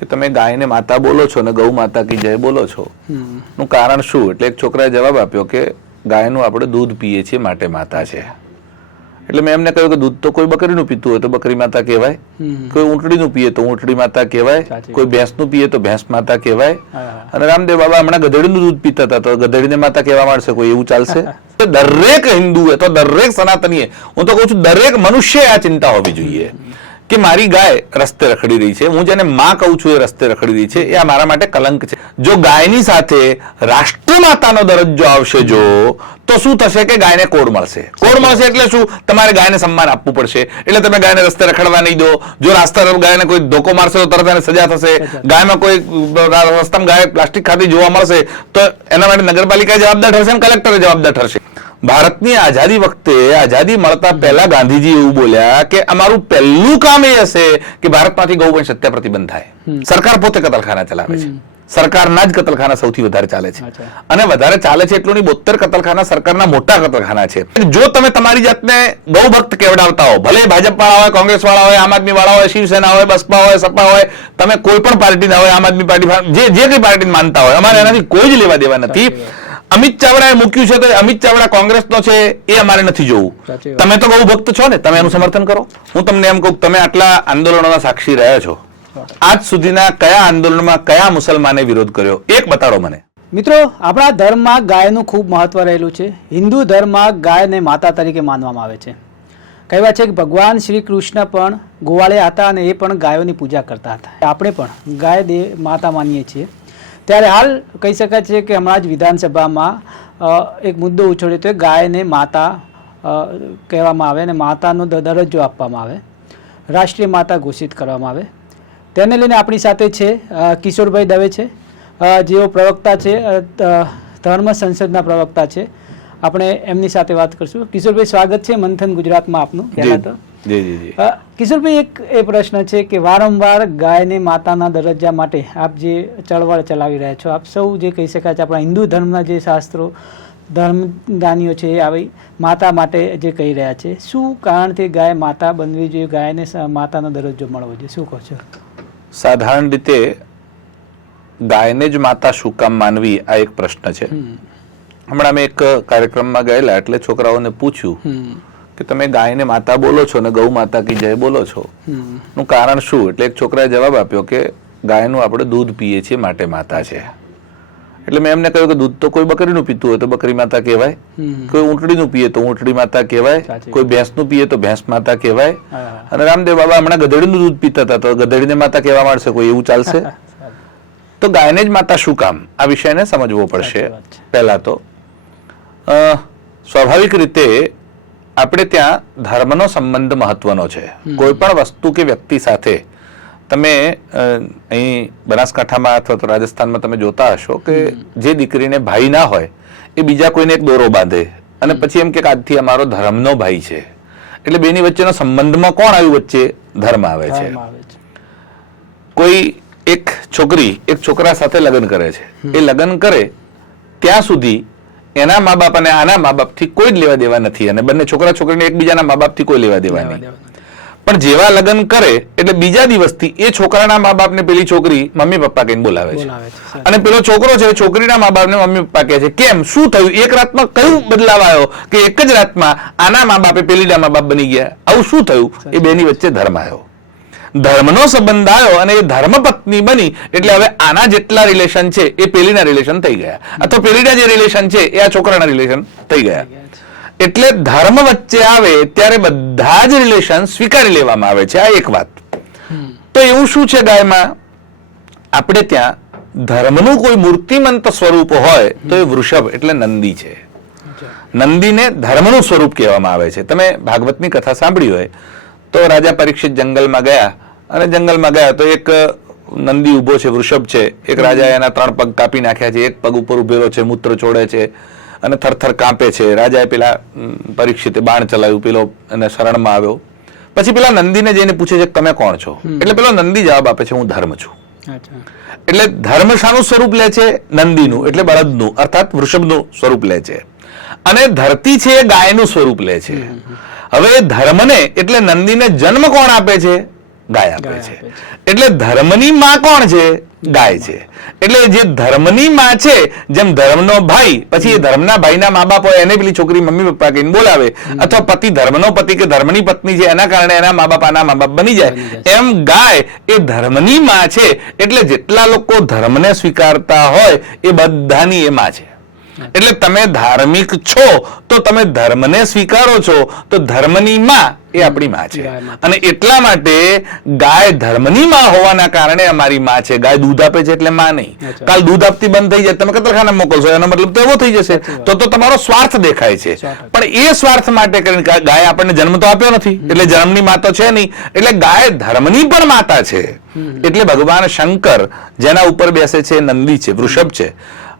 કે તમે ગાયને માતા બોલો છો ને ગૌ માતા કી જય બોલો છો નું કારણ શું? એટલે એક છોકરાએ જવાબ આપ્યો કે ગાયનું આપણે દૂધ પીએ છીએ માટે માતા છે. એટલે મેં એમને કહ્યું કે દૂધ તો કોઈ બકરીનું પીતું હોય તો બકરી માતા કહેવાય, કોઈ ઊંટડીનું પીએ તો ઊંટડી માતા કહેવાય, કોઈ ભેંસનું પીએ તો ભેંસ માતા કહેવાય. અને રામદેવ બાબા હમણાં ગધેડીનું દૂધ પીતા હતા તો ગધેડીને માતા કહેવા માંડશે કોઈ? એવું ચાલશે? દરેક હિન્દુએ તો દરેક સનાતનીએ, હું તો કહું છું દરેક મનુષ્ય આ ચિંતા હોવી જોઈએ કે મારી ગાય રસ્તે રખડી રહી છે, હું જેને માં કહું છું એ રસ્તે રખડી રહી છે, એ મારા માટે કલંક છે. જો ગાયની સાથે રાષ્ટ્રમાતાનો દરજ્જો આવશે જો તો શું થશે કે ગાયને કોડ મળશે. કોડ મળશે એટલે શું? તમારે ગાયને સન્માન આપવું પડશે. એટલે તમે ગાયને રસ્તે રખડવા નહીં દો. જો રસ્તા ગાયને કોઈ ધોકો મારશે તો તરત એને સજા થશે. ગાયમાં કોઈ રસ્તામાં ગાય પ્લાસ્ટિક ખાતી જોવા મળશે તો એના માટે નગરપાલિકા જવાબદાર ઠરશે અને કલેક્ટર જવાબદાર ઠરશે. ભારતની આઝાદી વખતે, આઝાદી મળતા પહેલા ગાંધીજી એવું બોલ્યા કે અમારું પહેલું કામ એ હશે કે ભારતમાંથી ગૌવંશ હત્યા પ્રતિબંધ થાય. સરકાર પોતે કતલખાના ચલાવે છે, સરકારના જ કતલખાના સૌથી વધારે ચાલે છે અને વધારે ચાલે છે એટલું નહીં, 72 કતલખાના સરકારના મોટા કતલખાના છે. જો તમે તમારી જાતને ગૌ ભક્ત કેવડાવતા હો, ભલે ભાજપ વાળા હોય, કોંગ્રેસ વાળા હોય, આમ આદમી વાળા હોય, શિવસેના હોય, બસપા હોય, સપા હોય, તમે કોઈ પણ પાર્ટીના હોય, આમ આદમી પાર્ટી જે કઈ પાર્ટી માનતા હોય, અમારે એનાથી કોઈ જ લેવા દેવા નથી. અમિત ચાવડાએ મૂક્યું છે તો અમિત ચાવડા કોંગ્રેસનો છે એ અમારે નથી જોવું. તમે તો ગૌ ભક્ત છો ને, તમે એનું સમર્થન કરો. હું તમને એમ કહું, તમે આટલા આંદોલનોના સાક્ષી રહ્યા છો, આજ સુધીના કયા આંદોલનમાં કયા મુસલમાને વિરોધ કર્યો? એક બતાડો મને. મિત્રો, આપણા ધર્મમાં ગાયનું ખૂબ મહત્વ રહેલું છે. હિન્દુ ધર્મમાં ગાયને માતા તરીકે માનવામાં આવે છે. કહેવાય છે કે ભગવાન શ્રી કૃષ્ણ પણ ગોવાળિયા હતા અને એ પણ ગાયોની પૂજા કરતા હતા. આપણે પણ ગાય માતા માનીએ છીએ. ત્યારે હાલ કહી શકાય છે કે હમણાં જ વિધાનસભામાં એક મુદ્દો ઉછળ્યો હતો, ગાયને માતા કહેવામાં આવે અને માતાનો દરજ્જો આપવામાં આવે, રાષ્ટ્રીય માતા ઘોષિત કરવામાં આવે. તેને લઈને આપણી સાથે છે કિશોરભાઈ દવે છે, જેઓ પ્રવક્તા છે, ધર્મ સંસદના પ્રવક્તા છે. આપણે એમની સાથે વાત કરશું. કિશોરભાઈ, સ્વાગત છે મંથન ગુજરાતમાં આપનું. પહેલા તો કિશોરભાઈ, એક એ પ્રશ્ન છે કે વારંવાર ગાયને માતાના દરજ્જા માટે આપ જે ચળવળ ચલાવી રહ્યા છો, આપ સૌ જે કહી શકાય છે આપણા હિન્દુ ધર્મના જે શાસ્ત્રો, ધર્મદાનીઓ છે એ આવી માતા માટે જે કહી રહ્યા છે, શું કારણથી ગાય માતા બનવી જોઈએ, ગાયને માતાનો દરજ્જો મળવો જોઈએ, શું કહો છો? સાધારણ રીતે ગાયને જ માતા શું કામ માનવી, આ એક પ્રશ્ન છે. હમણાં અમે એક કાર્યક્રમમાં ગયેલા એટલે છોકરાઓને પૂછ્યું કે તમે ગાયને માતા બોલો છો ને ગૌ માતા કી જય બોલો છો નું કારણ શું? એટલે એક છોકરાએ જવાબ આપ્યો કે ગાયનું આપણે દૂધ પીએ છીએ માટે માતા છે. એટલે મેં એમને કહ્યું કે દૂધ તો કોઈ બકરીનું પીતું હોય તો બકરી માતા કહેવાય, કોઈ ઊંટડીનું પીએ તો ઊંટડી માતા કહેવાય, કોઈ ભેંસનું પીએ તો ભેંસ માતા કહેવાય. અને રામદેવ બાબા હમણાં ગધેડીનું દૂધ પીતા હતા તો ગધેડીને માતા કહેવા માંડશે કોઈ? એવું ચાલશે? તો ગાયને જ માતા શું કામ, આ વિષયને સમજવો પડશે. પહેલા તો સ્વાભાવિક રીતે આપણે ત્યાં ધર્મનો સંબંધ મહત્વનો છે. કોઈ પણ વસ્તુ કે વ્યક્તિ સાથે તમે અહીં બનાસકાંઠામાં અથવા તો રાજસ્થાનમાં તમે જોતા હશો કે જે દીકરીને ભાઈ ના હોય એ બીજા કોઈને એક દોરો બાંધે અને પછી એમ કે આજથી અમારો ધર્મનો ભાઈ છે. એટલે બેની વચ્ચેનો સંબંધમાં કોણ આવ્યું? વચ્ચે ધર્મ આવે છે. કોઈ એક છોકરી એક છોકરા સાથે લગ્ન કરે છે, એ લગ્ન કરે ત્યાં સુધી એના મા બાપ અને આના મા બાપ થી કોઈ જ લેવા દેવા નથી અને બંને છોકરા છોકરીને એકબીજાના મા બાપ થી કોઈ લેવા દેવા નહીં. પણ જેવા લગ્ન કરે એટલે બીજા દિવસથી એ છોકરાના મા બાપને પેલી છોકરી મમ્મી પપ્પા કહીને બોલાવે છે અને પેલો છોકરો છે છોકરીના મા બાપને મમ્મી પપ્પા કહે છે. કેમ? શું થયું? એક રાતમાં કયું બદલાવ આવ્યો કે એક જ રાતમાં આના મા બાપે પેલીના મા બાપ બની ગયા? આવું શું થયું? એ બેની વચ્ચે ધર્મ આવ્યો, ધર્મનો સંબંધ આવ્યો અને એ ધર્મ પત્ની બની એટલે હવે આના જેટલા રિલેશન છે એ પેલીના રિલેશન થઈ ગયા અથવા પેલીના જે રિલેશન છે એ આ છોકરાના રિલેશન થઈ ગયા. એટલે ધર્મ વચ્ચે આવે ત્યારે બધા જ રિલેશન સ્વીકારી લેવામાં આવે છે. આ એક વાત. તો એવું શું છે ગાયમાં? આપણે ત્યાં ધર્મનું કોઈ મૂર્તિમંત સ્વરૂપ હોય તો એ વૃષભ એટલે નંદી છે. નંદીને ધર્મનું સ્વરૂપ કહેવામાં આવે છે. તમે ભાગવતની કથા સાંભળી હોય તો રાજા પરીક્ષિત જંગલમાં ગયા અને જંગલમાં ગયા તો એક નંદી ઉભો છે, વૃષભ છે. એક રાજાએ એના 3 પગ કાપી નાખ્યા છે, એક પગ ઉપર ઉભેલો છે, મૂત્ર છોડે છે અને થરથર કાંપે છે. રાજાએ પેલા પરીક્ષિતે બાણ ચલાવ્યું, પેલો એને શરણમાં આવ્યો. પછી પેલા નંદીને જઈને પૂછે છે તમે કોણ છો? એટલે પેલો નંદી જવાબ આપે છે હું ધર્મ છું. એટલે ધર્મ શાનું સ્વરૂપ લે છે? નંદીનું એટલે બળદનું અર્થાત વૃષભનું સ્વરૂપ લે છે અને ધરતી છે એ ગાયનું સ્વરૂપ લે છે. હવે ધર્મને એટલે નંદીને જન્મ કોણ આપે છે? ગાય આપે છે. એટલે ધર્મની માં કોણ છે? ગાય છે. એટલે જે ધર્મની માં છે, જેમ ધર્મનો ભાઈ પછી એ ધર્મના ભાઈના મા બાપ હોય એને પેલી છોકરી મમ્મી પપ્પા કહીને બોલાવે, અથવા પતિ ધર્મનો પતિ કે ધર્મની પત્ની છે એના કારણે એના મા બાપ આના મા બાપ બની જાય, એમ ગાય એ ધર્મની માં છે. એટલે જેટલા લોકો ધર્મને સ્વીકારતા હોય એ બધાની એ માં છે. એટલે તમે ધાર્મિક છો તો તમે ધર્મને સ્વીકારો છો, તો ધર્મની માં એ આપણી માં છે. અને એટલા માટે ગાય ધર્મની માં હોવાના કારણે અમારી માં છે. ગાય દૂધ આપે છે એટલે માં નહીં. કાલ દૂધ આપતી બંધ થઈ જાય, તમે કતરખાને મોકલશો, એનો મતલબ તો એવો થઈ જશે, તો તમારો સ્વાર્થ દેખાય છે. પણ એ સ્વાર્થ માટે કરીને ગાય આપણને જન્મ તો આપ્યો નથી, એટલે જન્મની માં તો છે નહીં. એટલે ગાય ધર્મની પણ માતા છે. એટલે ભગવાન શંકર જેના ઉપર બેસે છે નંદી છે, વૃષભ છે.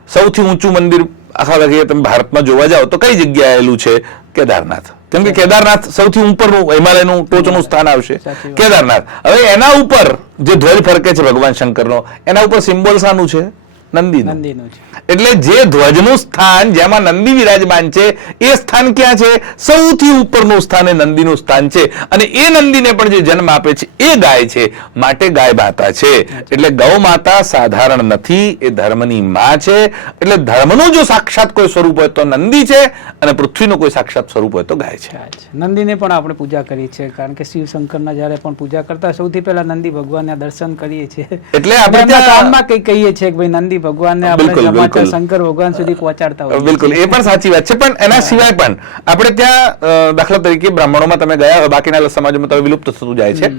સૌથી ઊંચું મંદિર આખા તમે ભારતમાં જોવા જાઓ તો કઈ જગ્યાએ આવેલું છે? કેદારનાથ. કેમ કે કેદારનાથ સૌથી ઉપરનું હિમાલયનું ટોચનું સ્થાન આવશે, કેદારનાથ. હવે એના ઉપર જે ધ્વજ ફરકે છે ભગવાન શંકરનો, એના ઉપર સિમ્બોલ શાનું છે? નંદીનું. એટલે જે ધ્વજનું સ્થાન જેમાં નંદી વિરાજમાન છે એ સ્થાન ક્યાં છે? સૌથી ઉપરનું સ્થાન એ નંદીનું સ્થાન છે. અને એ નંદીને પણ જે જન્મ આપે છે એ ગાય છે. માટે ગાય માતા છે. એટલે ગૌ માતા સાધારણ નથી, એ ધર્મની માં છે. એટલે ધર્મનું જો સાક્ષાત કોઈ સ્વરૂપ હોય તો નંદી છે, અને પૃથ્વીનું કોઈ સાક્ષાત સ્વરૂપ હોય તો ગાય છે. નંદીને પણ આપણે પૂજા કરીએ છીએ, કારણ કે શિવ શંકરના જયારે પણ પૂજા કરતા સૌથી પહેલા નંદી ભગવાનના દર્શન કરીએ છીએ. એટલે આપણે કામમાં કઈ કહીએ છીએ કે ભાઈ નંદી ભગવાનને આપણે સમાચાર શંકર ભગવાન સુધી પહોંચાડતા હોય. બિલકુલ, એ પણ સાચી વાત છે. પણ એના સિવાય પણ આપણે ત્યાં દાખલા તરીકે બ્રાહ્મણોમાં તમે ગયા, બાકીના સમાજોમાં તમે વિલુપ્ત થતું જાય છે,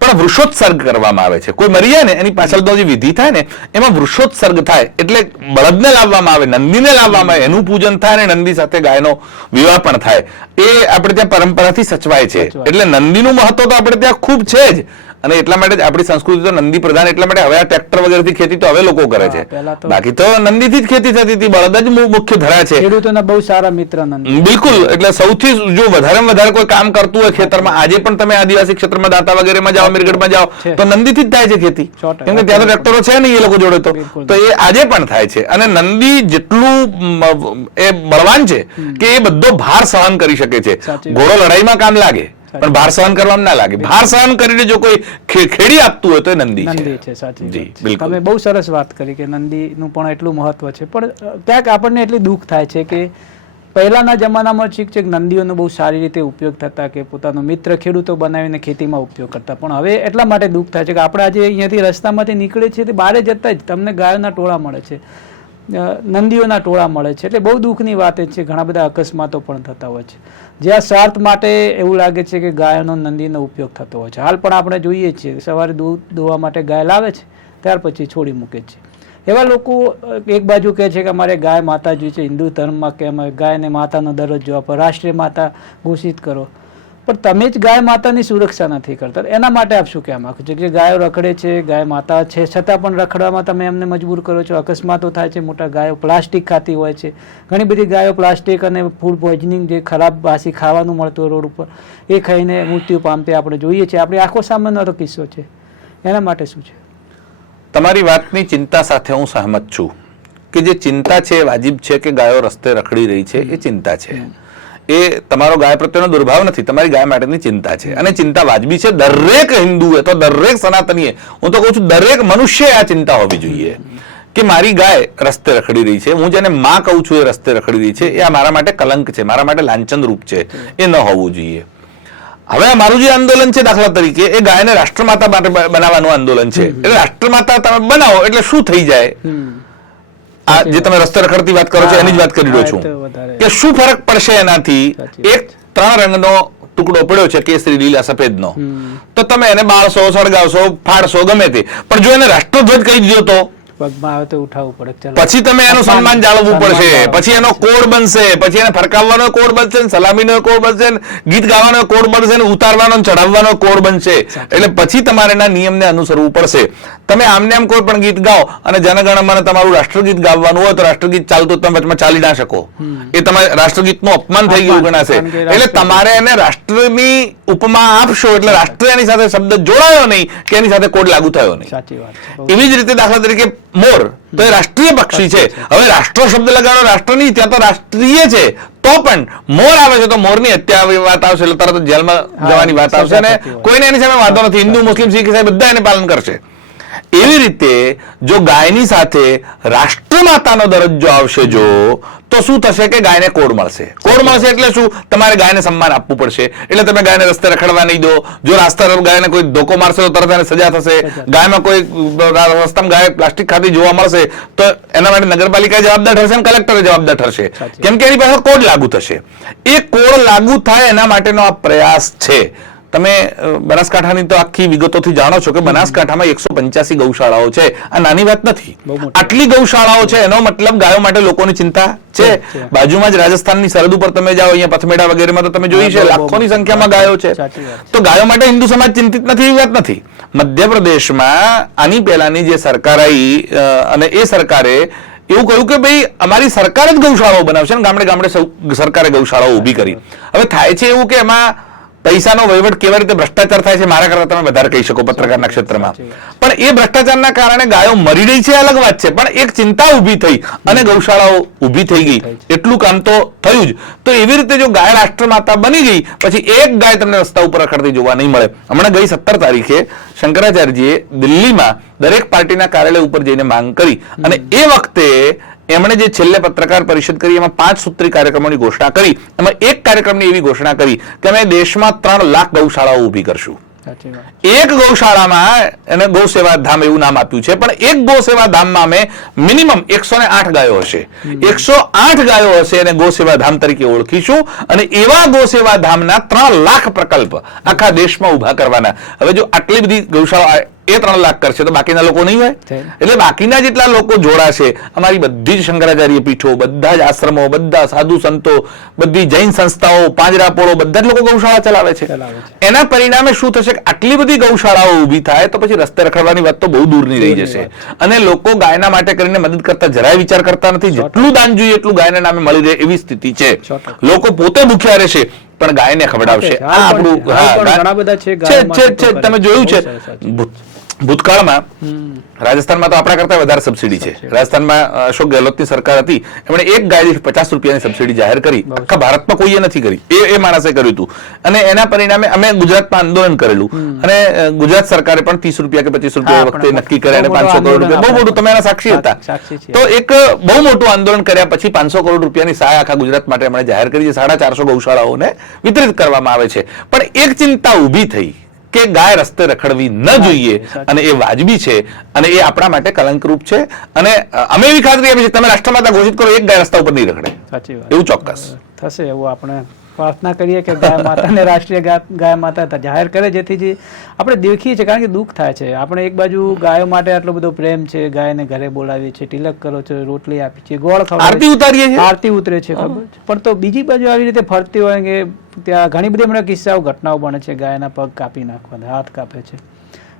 પણ વૃષોત્સર્ગ કરવામાં આવે છે. કોઈ મરી જાય ને એની પાછળનો જે વિધિ થાય ને એમાં વૃષોત્સર્ગ થાય. એટલે બળદને લાવવામાં આવે, નંદીને લાવવામાં આવે, એનું પૂજન થાય, અને નંદી સાથે ગાયનો વિવાહ પણ થાય. એ આપણે ત્યાં પરંપરાથી સચવાય છે. એટલે નંદીનું મહત્વ તો આપણે ત્યાં ખૂબ છે જ. અને એટલા માટે જ આપણી સંસ્કૃતિ તો નંદી પ્રધાન. એટલા માટે હવે આ ટ્રેક્ટર વગેરેથી ખેતી તો હવે લોકો કરે છે, બાકી તો નંદીથી જ ખેતી થતી હતી. બળદ જ મુખ્ય ધરા છે. ખેડૂતોના બહુ સારા મિત્ર નંદી. બિલકુલ. એટલે સૌથી જો વધારેમાં વધારે કોઈ કામ કરતું હોય ખેતરમાં, આજે પણ તમે આદિવાસી ક્ષેત્રમાં દાંતા વગેરેમાં જાઓ, મિરગઢમાં જાઓ, તો નંદીથી જ થાય છે ખેતી. કેમ કે ત્યાં તો ટ્રેક્ટરો છે નહીં એ લોકો જોડે, તો એ આજે પણ થાય છે. અને નંદી જેટલું એ બળવાન છે કે એ બધો ભાર સહન કરી શકે છે. ઘોડો લડાઈમાં કામ લાગે પણ ભાર સહન કરવામાં ના લાગે. ભાર સહન કરીને જો કોઈ ખેડી આપતું હોય તો એ નંદી છે. સાચી. તમે બહુ સરસ વાત કરી કે નંદીનું પણ એટલું મહત્વ છે. પણ ક્યાંક આપણને એટલી દુઃખ થાય છે કે પહેલાના જમાનામાં ઠીક છે નંદીઓનો બહુ સારી રીતે ઉપયોગ થતા, કે પોતાનો મિત્ર ખેડૂતો બનાવીને ખેતીમાં ઉપયોગ કરતા. પણ હવે એટલા માટે દુઃખ થાય છે કે આપણે આજે અહીંયાથી રસ્તામાંથી નીકળે છે તે બહાર જતા જ તમને ગાયોના ટોળા મળે છે, નંદીઓના ટોળા મળે છે. એટલે બહુ દુઃખની વાત એ છે. ઘણા બધા અકસ્માતો પણ થતા હોય છે, જે આ સ્વાર્થ માટે એવું લાગે છે કે ગાયનો નંદીનો ઉપયોગ થતો હોય છે. હાલ પણ આપણે જોઈએ છીએ, સવારે દૂધ દોવા માટે ગાય લાવે છે, ત્યાર પછી છોડી મૂકે છે. એવા લોકો એક બાજુ કહે છે કે અમારે ગાય માતા જોઈએ છે, હિન્દુ ધર્મમાં કે અમે ગાયને માતાનો દરજ્જો આપો, રાષ્ટ્રીય માતા ઘોષિત કરો. પણ તમે જ ગાય માતાની સુરક્ષા નથી કરતા. એના માટે આપ શું કહેવા માંગો છો કે ગાયો રખડે છે, ગાય માતા છે, છતાં પણ રખડવામાં તમે એમને મજબૂર કરો છો, અકસ્માતો થાય છે, મોટા ગાયો પ્લાસ્ટિક ખાતી હોય છે, ઘણી બધી ગાયો પ્લાસ્ટિક અને ફૂડ પોઈઝનિંગ જે ખરાબ બાસી ખાવાનું મળતું રોડ ઉપર એ ખાઈને મૃત્યુ પામતે આપણે જોઈએ છીએ. આપણી આંખો સામેનો કિસ્સો છે. એના માટે શું છે? તમારી વાતની ચિંતા સાથે હું સહમત છું કે જે ચિંતા છે એ વાજિબ છે કે ગાયો રસ્તે રખડી રહી છે, એ ચિંતા છે. એ તમારો ગાય પ્રત્યેનો દુર્ભાવ નથી, તમારી ગાય માટેની ચિંતા છે, અને ચિંતા વાજબી છે. દરેક હિન્દુએ તો દરેક સનાતનીએ, હું તો કહું છું દરેક મનુષ્યએ આ ચિંતા હોવી જોઈએ કે મારી ગાય રસ્તે રખડી રહી છે, હું જેને માં કહું છું એ રસ્તે રખડી રહી છે, એ મારા માટે કલંક છે, મારા માટે લાંછન રૂપ છે, એ ન હોવું જોઈએ. હવે અમારું જે આંદોલન છે દાખલા તરીકે એ ગાયને રાષ્ટ્રમાતા માટે બનાવવાનું આંદોલન છે. એટલે રાષ્ટ્રમાતા તમે બનાવો એટલે શું થઈ જાય? આ જે તમે રસ્તે રખડતી વાત કરો છો એની જ વાત કરી રહ્યો છું કે શું ફરક પડશે એનાથી? એક 3 રંગનો ટુકડો પડ્યો છે, કેસરી, લીલા, સફેદનો, તો તમે એને બાળશો, સળગાવશો, ફાડશો, ગમે તે, પણ જો એને રાષ્ટ્રધ્વજ કહી દીધો તો પગમાં આવે તો ઉઠાવવું પડે, પછી તમે એનું સન્માન જાળવવું પડશે, પછી એનો કોડ બનશે, પછી એને ફરકાવવાનો કોડ બનશે, સલામીનો કોડ બનશે, ગીત ગાવાનો કોડ બનશે, ઉતારવાનો ચઢાવવાનો કોડ બનશે. એટલે પછી તમારે એના નિયમને અનુસરવું પડશે. તમે આમને આમ કોઈ પણ ગીત ગાઓ અને જનગણમન તમારું રાષ્ટ્રગીત ગાવાનું હોય તો રાષ્ટ્રગીત ચાલતું તમે વચમાં ચાલી ના શકો, એ તમારે રાષ્ટ્રગીતનું અપમાન થઈ ગયું ગણાશે. એટલે તમારે એને રાષ્ટ્રની ઉપમા આપશો એટલે રાષ્ટ્ર એની સાથે શબ્દ જોડાયો નહીં કે એની સાથે કોડ લાગુ થયો નહીં. સાચી વાત. એવી જ રીતે દાખલા તરીકે મોર તો એ રાષ્ટ્રીય પક્ષી છે. હવે રાષ્ટ્ર શબ્દ લગાડો રાષ્ટ્ર નહીં, ત્યાં તો રાષ્ટ્રીય છે તો પણ મોર આવે છે તો મોરની હત્યા વાત આવશે એટલે તરત જ જેલમાં જવાની વાત આવશે ને કોઈને એની સામે વાંધો નથી. હિન્દુ, મુસ્લિમ, શીખ, ઈસાઈ બધા એને પાલન કરશે. એવી રીતે જો ગાયની સાથે રાષ્ટ્રમાતાનો દરજ્જો આવશે જો તો શું થશે કે ગાયને કોડ મળશે. કોડ મળશે એટલે શું? તમારે ગાયને સન્માન આપવું પડશે. એટલે તમે ગાયને રસ્તે રખડવા નહીં દો. જો રાસ્તા ગાયને કોઈ ધોકો મારશે તો તરત એને સજા થશે. ગાયમાં કોઈ રસ્તામાં ગાય પ્લાસ્ટિક ખાતી જોવા મળશે તો એના માટે નગરપાલિકા જવાબદાર ઠરશે અને કલેક્ટર જવાબદાર ઠરશે. કેમ કે એની પાસે કોડ લાગુ થશે. એ કોડ લાગુ થાય એના માટેનો આ પ્રયાસ છે. તમે બનાસકાંઠાની તો આખી વિગતોથી જાણો છો કે બનાસકાંઠામાં 185 ગૌશાળાઓ છે. આ નાની વાત નથી. આટલી ગૌશાળાઓ છે એનો મતલબ ગાયો માટે લોકોની ચિંતા છે. બાજુમાં જ રાજસ્થાનની સરહદ ઉપર તમે જાઓ, અહીંયા પથમેડા વગેરેમાં તો તમે જોઈ છે લાખોની સંખ્યામાં ગાયો છે. તો ગાયો માટે હિન્દુ સમાજ ચિંતિત નથી એવી વાત નથી. મધ્યપ્રદેશમાં આની પહેલાની જે સરકાર આવી અને એ સરકારે એવું કહ્યું કે ભાઈ અમારી સરકાર જ ગૌશાળાઓ બનાવશે ને ગામડે ગામડે સરકારે ગૌશાળાઓ ઊભી કરી. હવે થાય છે એવું કે એમાં પૈસાનો વહીવટ કેવી રીતે ભ્રષ્ટાચાર થાય છે મારા કરતા તમે વધારે કહી શકો પત્રકારના ક્ષેત્રમાં. પણ એ ભ્રષ્ટાચારના કારણે ગાયો મરી રહી છે અલગ વાત છે, પણ એક ચિંતા ઊભી થઈ અને ગૌશાળાઓ ઊભી થઈ ગઈ. એટલું કામ તો થયું જ. તો એવી રીતે જો ગાય રાષ્ટ્રમાતા બની ગઈ પછી એક ગાય તમને રસ્તા ઉપર રખડતી જોવા નહીં મળે. હમણાં ગઈ 17 તારીખે શંકરાચાર્યજીએ દિલ્હીમાં દરેક પાર્ટીના કાર્યાલય ઉપર જઈને માંગ કરી અને એ વખતે એમણે જે છેલ્લે પત્રકાર પરિષદ કરી એમાં 5 સૂત્રી કાર્યક્રમોની ઘોષણા કરી. એમાં એક કાર્યક્રમની એવી ઘોષણા કરી કે અમે દેશમાં 3 લાખ ગૌશાળાઓ ઊભી કરશું. એક ગૌશાળામાં એને ગૌ સેવા ધામ એવું નામ આપ્યું છે, પણ એક ગૌ સેવા ધામમાં અમે મિનિમમ 108 ગાયો હશે. 108 ગાયો હશે અને ગૌ સેવા ધામ તરીકે ઓળખીશું અને એવા ગૌ સેવા ધામના 3 લાખ પ્રકલ્પ આખા દેશમાં ઉભા કરવાના. હવે જો આટલી બધી ગૌશાળા એ 3 લાખ કરશે તો બાકીના લોકો નહીં હોય. એટલે બાકીના જેટલા લોકો જોડાશે, અમારી બધી જ શંકરાચાર્ય પીઠો, બધા જ આશ્રમો, બધા સાધુ સંતો, બધી જૈન સંસ્થાઓ, પાંજરાપોળો, બધા જ લોકો ગૌશાળા ચલાવે છે. એના પરિણામે શું થશે કે આટલી બધી ગૌશાળાઓ ઊભી થાય તો પછી રસ્તે રખડવાની વાત તો બહુ દૂરની રહી જશે. અને લોકો ગાયના માટે કરીને મદદ કરતા જરાય વિચાર કરતા નથી. જેટલું દાન જોઈએ એટલું ગાયના નામે મળી રહે એવી સ્થિતિ છે. લોકો પોતે ભૂખ્યા રહેશે પણ ગાયને ખવડાવશે. આ આપણું ઘણા બધા છે. તમે જોયું છે ભૂતકાળમાં રાજસ્થાનમાં તો આપણા કરતા વધારે સબસિડી છે. રાજસ્થાનમાં અશોક ગેહલોતની સરકાર હતી, એમણે એક ગાય દીઠ 50 રૂપિયાની સબસિડી જાહેર કરી. આખા ભારતમાં કોઈએ નથી કરી. એ માણસે કર્યું હતું અને એના પરિણામે અમે ગુજરાતમાં આંદોલન કરેલું અને ગુજરાત સરકારે પણ 30 રૂપિયા કે 25 રૂપિયા વખતે નક્કી કર્યા અને 500 કરોડ રૂપિયા, બહુ મોટું, તમે એના સાક્ષી હતા. તો એક બહુ મોટું આંદોલન કર્યા પછી 500 કરોડ રૂપિયાની સહાય આખા ગુજરાત માટે એમણે જાહેર કરી છે. 450 ગૌશાળાઓને વિતરિત કરવામાં આવે છે. પણ એક ચિંતા ઊભી થઈ કે ગાય રસ્તે રખડવી ન જોઈએ અને એ વાજબી છે અને એ આપણા માટે કલંકરૂપ છે. અને અમે એવી ખાતરી આપી છે તમે રાષ્ટ્રમાતા ઘોષિત કરો, એક ગાય રસ્તા ઉપર નહીં રખડે. સાચી વાત, એવું ચોક્કસ થશે. એવું આપણે પ્રાર્થના કરીએ કે ગાય માતાને રાષ્ટ્રીય ગાય માતા જાહેર કરે, જેથી જે આપણે દેખીએ છીએ. કારણ કે દુઃખ થાય છે. આપણે એક બાજુ ગાયો માટે આટલો બધો પ્રેમ છે, ગાયને ઘરે બોલાવીએ છીએ, તિલક કરો છો, રોટલી આપી છે, ગોળ ખવડાવીએ, આરતી ઉતરે છે, ખબર. પણ તો બીજી બાજુ આવી રીતે ફરતી હોય કે ત્યાં ઘણી બધી હમણાં કિસ્સાઓ, ઘટનાઓ બને છે, ગાયના પગ કાપી નાખવાના, હાથ કાપે છે.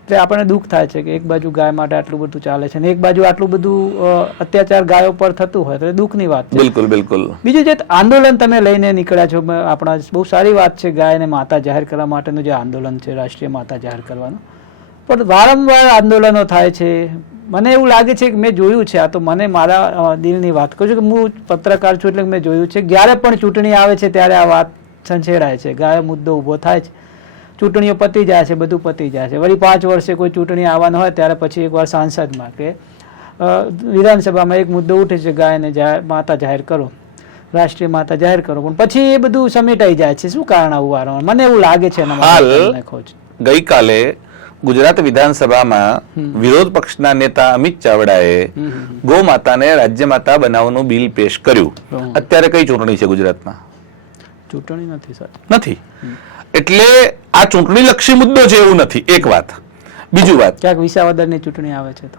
એટલે આપણને દુઃખ થાય છે કે એક બાજુ ગાય માટે આટલું બધું ચાલે છે અને એક બાજુ આટલું બધું અત્યાચાર ગાયો પર થતું હોય તો દુઃખની વાત છે. બિલકુલ બિલકુલ. બીજું જે આંદોલન તમે લઈને નીકળ્યા છો, આપણા બહુ સારી વાત છે ગાયને માતા જાહેર કરવા માટેનું જે આંદોલન છે, રાષ્ટ્રીય માતા જાહેર કરવાનું. પણ વારંવાર આંદોલનો થાય છે. મને એવું લાગે છે કે મેં જોયું છે, આ તો મને મારા દિલની વાત કહું છું કે હું પત્રકાર છું એટલે મેં જોયું છે, જ્યારે પણ ચૂંટણી આવે છે ત્યારે આ વાત સંછેડાય છે, ગાય મુદ્દો ઊભો થાય છે. ચૂંટણીઓ પતી જાય છે, બધું પતી જાય છે. વળી 5 વર્ષે કોઈ ચૂંટણી આવવાનું હોય ત્યારે પછી એકવાર સાંસદમાં કે વિધાનસભામાં એક મુદ્દો ઉઠે છે, ગાયને માતા જાહેર કરો, રાષ્ટ્રીય માતા જાહેર કરો, પણ પછી એ બધું સમેટાઈ જાય છે. શું કારણ આવું વારંવાર? મને એવું લાગે છે. ગઈકાલે ગુજરાત વિધાનસભામાં વિરોધ પક્ષના નેતા અમિત ચાવડાએ ગૌ માતાને રાજ્ય માતા બનાવવાનું બિલ પેશ કર્યું. અત્યારે કઈ ચૂંટણી છે ગુજરાતમાં? ચૂંટણી નથી સર. નથી. એટલે આ ચૂંટણી લક્ષી મુદ્દો છે એવું નથી. એક વાત. બીજું વાત, ક્યાંક વિસાવદરની ચૂંટણી આવે છે તો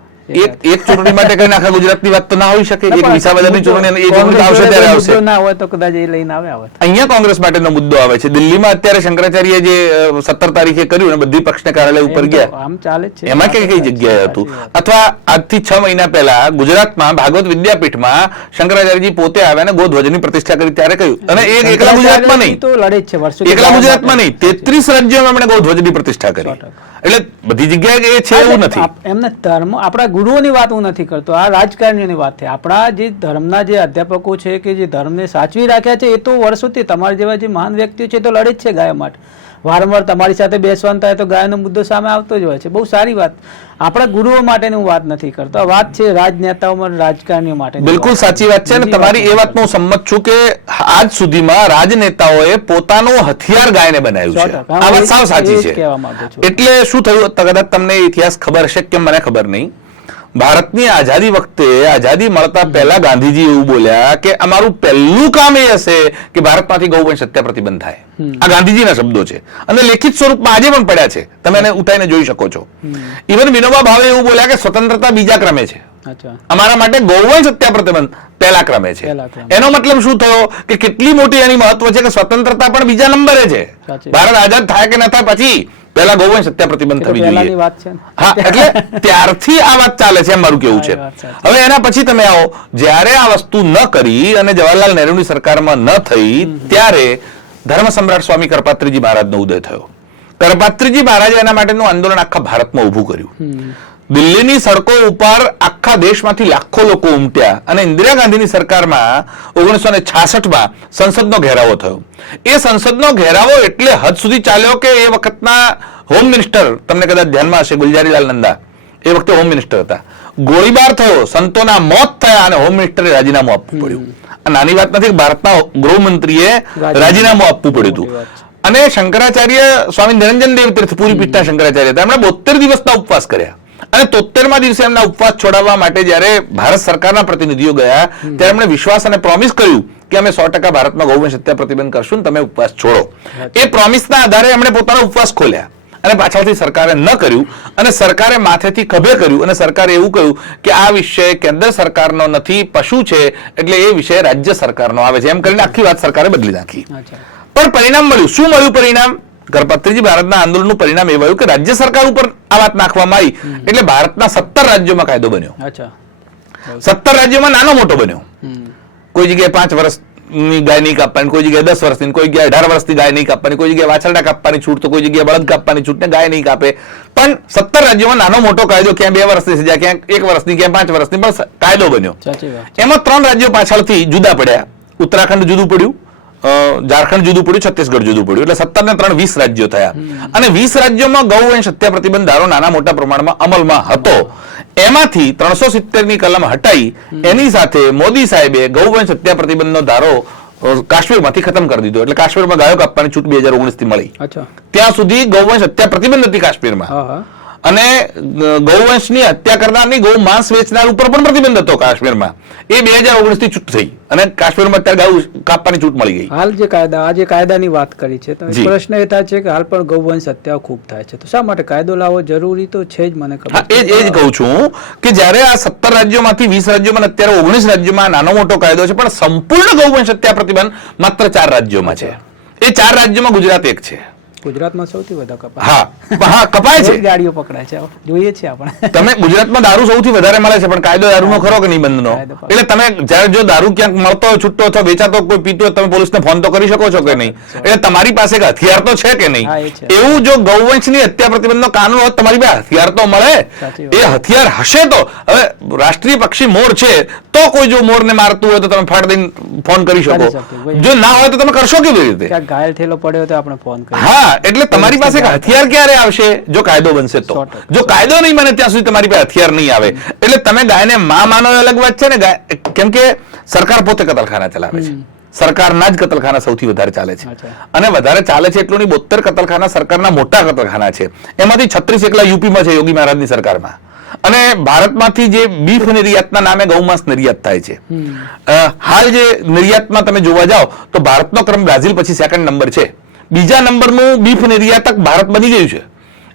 એક ચૂંટણી માટે કઈ આખા ગુજરાતની વાત તો ના હોઈ શકે. એક વિસાવદરની ચૂંટણી, એ ચૂંટણી આવશે ત્યારે આવશે, ના હોય તો કદાચ એ લઈને આવે. અહીંયા કોંગ્રેસ માટેનો મુદ્દો આવે છે. દિલ્હીમાં અત્યારે શંકરાચાર્ય જે 17 તારીખે કર્યું અને બધી પક્ષના કાર્યાલય ઉપર ગયા, આમ ચાલે છે. એમાં કઈ જગ્યાએ હતું? અથવા આજથી 6 મહિના પહેલા ગુજરાતમાં ભાગવત વિદ્યાપીઠમાં શંકરાચાર્યજી પોતે આવ્યા અને ગોધ્વજની પ્રતિષ્ઠા કરી ત્યારે કહ્યું. અને એ એકલા ગુજરાતમાં નહીં, તો લડે છે વર્ષો, એકલા ગુજરાતમાં નહીં, 33 રાજ્યોમાં એમણે ગોધ્વજની પ્રતિષ્ઠા કરી. એટલે બધી જગ્યાએ એ છે એવું નથી. એમને ધર્મ, આપણા ગુરુઓની વાત હું નથી કરતો, આ રાજકારણીઓની વાત છે. આપણા જે ધર્મના જે અધ્યાપકો છે કે જે ધર્મને સાચવી રાખ્યા છે એ તો વર્ષોથી તમારા જેવા જે મહાન વ્યક્તિઓ છે એ તો લડે જ છે ગાયો માટે. વારંવાર તમારી સાથે બેસવાનું થાય તો ગાયનો મુદ્દો સામે આવતો જ હોય છે. બહુ સારી વાત. આપણા ગુરુઓ માટેની હું વાત નથી કરતો, આ વાત છે રાજનેતાઓ રાજકારણીઓ માટે. બિલકુલ સાચી વાત છે અને તમારી એ વાતનો હું સંમત છું કે આજ સુધીમાં રાજનેતાઓએ પોતાનું હથિયાર ગાયને બનાવ્યું છે. આ વાત સાવ સાચી છે. એટલે શું થયું, કદાચ તમને ઇતિહાસ ખબર હશે કે મને ખબર નહીં, ભારતની આઝાદી વખતે આઝાદી મળતા પહેલા ગાંધીજી એવું બોલ્યા કે અમારું પહેલું કામ એ હશે કે ભારતમાંથી ગૌવંશ હત્યા પ્રતિબંધ થાય. આ ગાંધીજીના શબ્દો છે અને લેખિત સ્વરૂપમાં આજે પણ પડ્યા છે, તમે એને ઉઠાઈને જોઈ શકો છો. ઇવન વિનોબા ભાવે એવું બોલ્યા કે સ્વતંત્રતા બીજા ક્રમે છે, અમારા માટે ગૌવંશ હત્યા પ્રતિબંધ પહેલા ક્રમે છે. એનો મતલબ શું થયો કે કેટલી મોટી એની મહત્વ છે કે સ્વતંત્રતા પણ બીજા નંબરે છે. ભારત આઝાદ થાય કે ન થાય પછી પહેલા ગૌવંશ હત્યા પ્રતિબંધ થવી જોઈએ. હા, એટલે ત્યારથી આ વાત ચાલે છે, મારું કેવું છે. હવે એના પછી તમે આવો, જ્યારે આ વસ્તુ ન કરી અને જવાહરલાલ નહેરુની સરકારમાં ન થઈ ત્યારે ધર્મ સમ્રાટ સ્વામી કરપાત્રીજી મહારાજનો ઉદય થયો. કરપાત્રીજી મહારાજે એના માટેનું આંદોલન આખા ભારતમાં ઊભું કર્યું. દિલ્હીની સડકો ઉપર આખા દેશમાંથી લાખો લોકો ઉમટ્યા અને ઇન્દિરા ગાંધીની સરકારમાં 1966માં સંસદનો ઘેરાવો થયો. એ સંસદનો ઘેરાવો એટલે હદ સુધી ચાલ્યો કે એ વખતના હોમ મિનિસ્ટર, તમને કદાચ ધ્યાનમાં હશે, ગુલજારીલાલ નંદા એ વખતે હોમ મિનિસ્ટર હતા. ગોળીબાર થયો, સંતોના મોત થયા અને હોમ મિનિસ્ટરે રાજીનામું આપવું પડ્યું. આ નાની વાત નથી, ભારતના ગૃહમંત્રીએ રાજીનામું આપવું પડ્યું હતું. અને શંકરાચાર્ય સ્વામી નિરંજન દેવ તીર્થ પૂરી પીઠના શંકરાચાર્ય હતા, એમણે 72 દિવસના ઉપવાસ કર્યા અને 73મા દિવસે એમના ઉપવાસ છોડાવવા માટે જ્યારે ભારત સરકારના પ્રતિનિધિઓ ગયા ત્યારે એમણે વિશ્વાસ અને પ્રોમિસ કર્યું કે અમે 100% ભારતમાં ગૌવંશ હત્યા પ્રતિબંધ કરશું ને તમે ઉપવાસ છોડો. એ પ્રોમિસના આધારે એમણે પોતાનો ઉપવાસ ખોલ્યા અને પાછળથી સરકારે ન કર્યું અને સરકારે માથેથી ખભે કર્યું અને સરકારે એવું કહ્યું કે આ વિષય કેન્દ્ર સરકારનો નથી, પશુ છે એટલે એ વિષય રાજ્ય સરકારનો આવે છે, એમ કરીને આખી વાત સરકારે બદલી નાખી. પણ પરિણામ મળ્યું. શું મળ્યું પરિણામ? કરપાત્રીજી ભારતના આંદોલનનું પરિણામ એ આવ્યું કે રાજ્ય સરકાર ઉપર આ વાત નાખવામાં આવી એટલે ભારતના 17 રાજ્યોમાં કાયદો બન્યો. 17 રાજ્યોમાં નાનો મોટો બન્યો. કોઈ જગ્યાએ 5 વર્ષની ગાય નહીં કાપવાની, કોઈ જગ્યાએ 10 વર્ષની, કોઈ જગ્યાએ 18 વર્ષની ગાય નહીં કાપવાની, કોઈ જગ્યાએ વાછરડા કાપવાની છૂટ, તો કોઈ જગ્યાએ બળદ કાપવાની છૂટ ને ગાય નહીં કાપે. પણ 17 રાજ્યોમાં નાનો મોટો કાયદો, ક્યાં 2 વર્ષની સજા, ક્યાં 1 વર્ષની, ક્યાં 5 વર્ષની, પણ કાયદો બન્યો. એમાં 3 રાજ્યો પાછળથી જુદા પડ્યા. ઉત્તરાખંડ જુદું પડ્યું, ઝારખંડ જુદું પડ્યું, છત્તીસગઢ જુદું પડ્યું. એટલે 17 ને 3 20 રાજ્યો થયા અને 20 રાજ્યોમાં ગૌવંશ હત્યા પ્રતિબંધ ધારો નાના મોટા પ્રમાણમાં અમલમાં હતો. એમાંથી 370 ની કલમ હટાઈ એની સાથે મોદી સાહેબે ગૌવંશ હત્યા પ્રતિબંધનો ધારો કાશ્મીરમાંથી ખતમ કરી દીધો. એટલે કાશ્મીરમાં ગાયો કાપવાની છૂટ 2019 થી મળી. ત્યાં સુધી ગૌવંશ હત્યા પ્રતિબંધ હતી કાશ્મીરમાં અને ગૌવંશની હત્યા કરનારની ગૌ માંસ વેચનાર ઉપર પણ પ્રતિબંધ હતો કાશ્મીરમાં. એ 2019 થી છૂટ થઈ અને કાશ્મીરમાં અત્યારે ગાયો કાપવાની છૂટ મળી ગઈ. હાલ જે કાયદા, આ જે કાયદાની વાત કરી છે તો પ્રશ્ન એ થાય છે કે હાલ પણ ગૌવંશ હત્યા ખૂબ થાય છે, તો શા માટે કાયદો લાવવો જરૂરી તો છે જ. મને ખબર, એ જ કહું છું કે જ્યારે આ 17 રાજ્યોમાંથી 20 રાજ્યોમાં અત્યારે 19 રાજ્યોમાં નાનો મોટો કાયદો છે, પણ સંપૂર્ણ ગૌવંશ હત્યા પ્રતિબંધ માત્ર 4 રાજ્યોમાં છે. એ 4 રાજ્યોમાં ગુજરાત એક છે. ગુજરાતમાં સૌથી વધારે કપાય. હા, કપાય છે, ગાડીઓ પકડાય છે, જોઈએ છે આપણે. તમે ગુજરાતમાં દારૂ સૌથી વધારે મળે છે, પણ કાયદો દારૂનો ખરો કે નહીં બંધનો? એટલે તમે જ્યારે જો દારૂ ક્યાંક મળતો હોય, છૂટતો અથવા વેચાતો કોઈ પીતો હોય, તમે પોલીસને ફોન તો કરી શકો છો કે નહીં? એટલે તમારી પાસે એક હથિયાર તો છે કે નહીં? એવું જો ગૌવંશની હત્યા પ્રતિબંધનો કાનૂન હોય, તમારી પાસે હથિયાર તો મળે. એ હથિયાર હશે તો, હવે રાષ્ટ્રીય પક્ષી મોર છે તો કોઈ જો મોરને મારતું હોય તો તમે ફાટ દઈને ફોન કરી શકો. જો ના હોય તો તમે કરશો કેવી રીતે? ઘાયલ થયેલો પડ્યો તો આપણે ફોન કરીએ. હા, એટલે તમારી પાસે હથિયાર ક્યારે આવશે? જો કાયદો બનશે તો. જો કાયદો નહીં બને ત્યાં સુધી તમારી પાસે હથિયાર નહીં આવે. એટલે તમે ગાયને માં માનો અલગ વાત છે ને, કેમ કે સરકાર પોતે કતલખાના ચલાવે છે. સરકારના જ કતલખાના સૌથી વધારે ચાલે છે અને વધારે ચાલે છે એટલું નહીં, 72 કતલખાના સરકારના મોટા કતલખાના છે. એમાંથી 36 એકલા યુપીમાં છે, યોગી મહારાજની સરકારમાં. અને ભારતમાંથી જે બીફ નિર્યાતના નામે ગૌમાંસ નિર્યાત થાય છે. હાલ જે નિર્યાતમાં તમે જોવા જાઓ તો ભારતનો ક્રમ બ્રાઝિલ પછી 2nd નંબર છે. બીજા નંબરનું બીફ નિર્યાતક ભારત બની ગયું છે.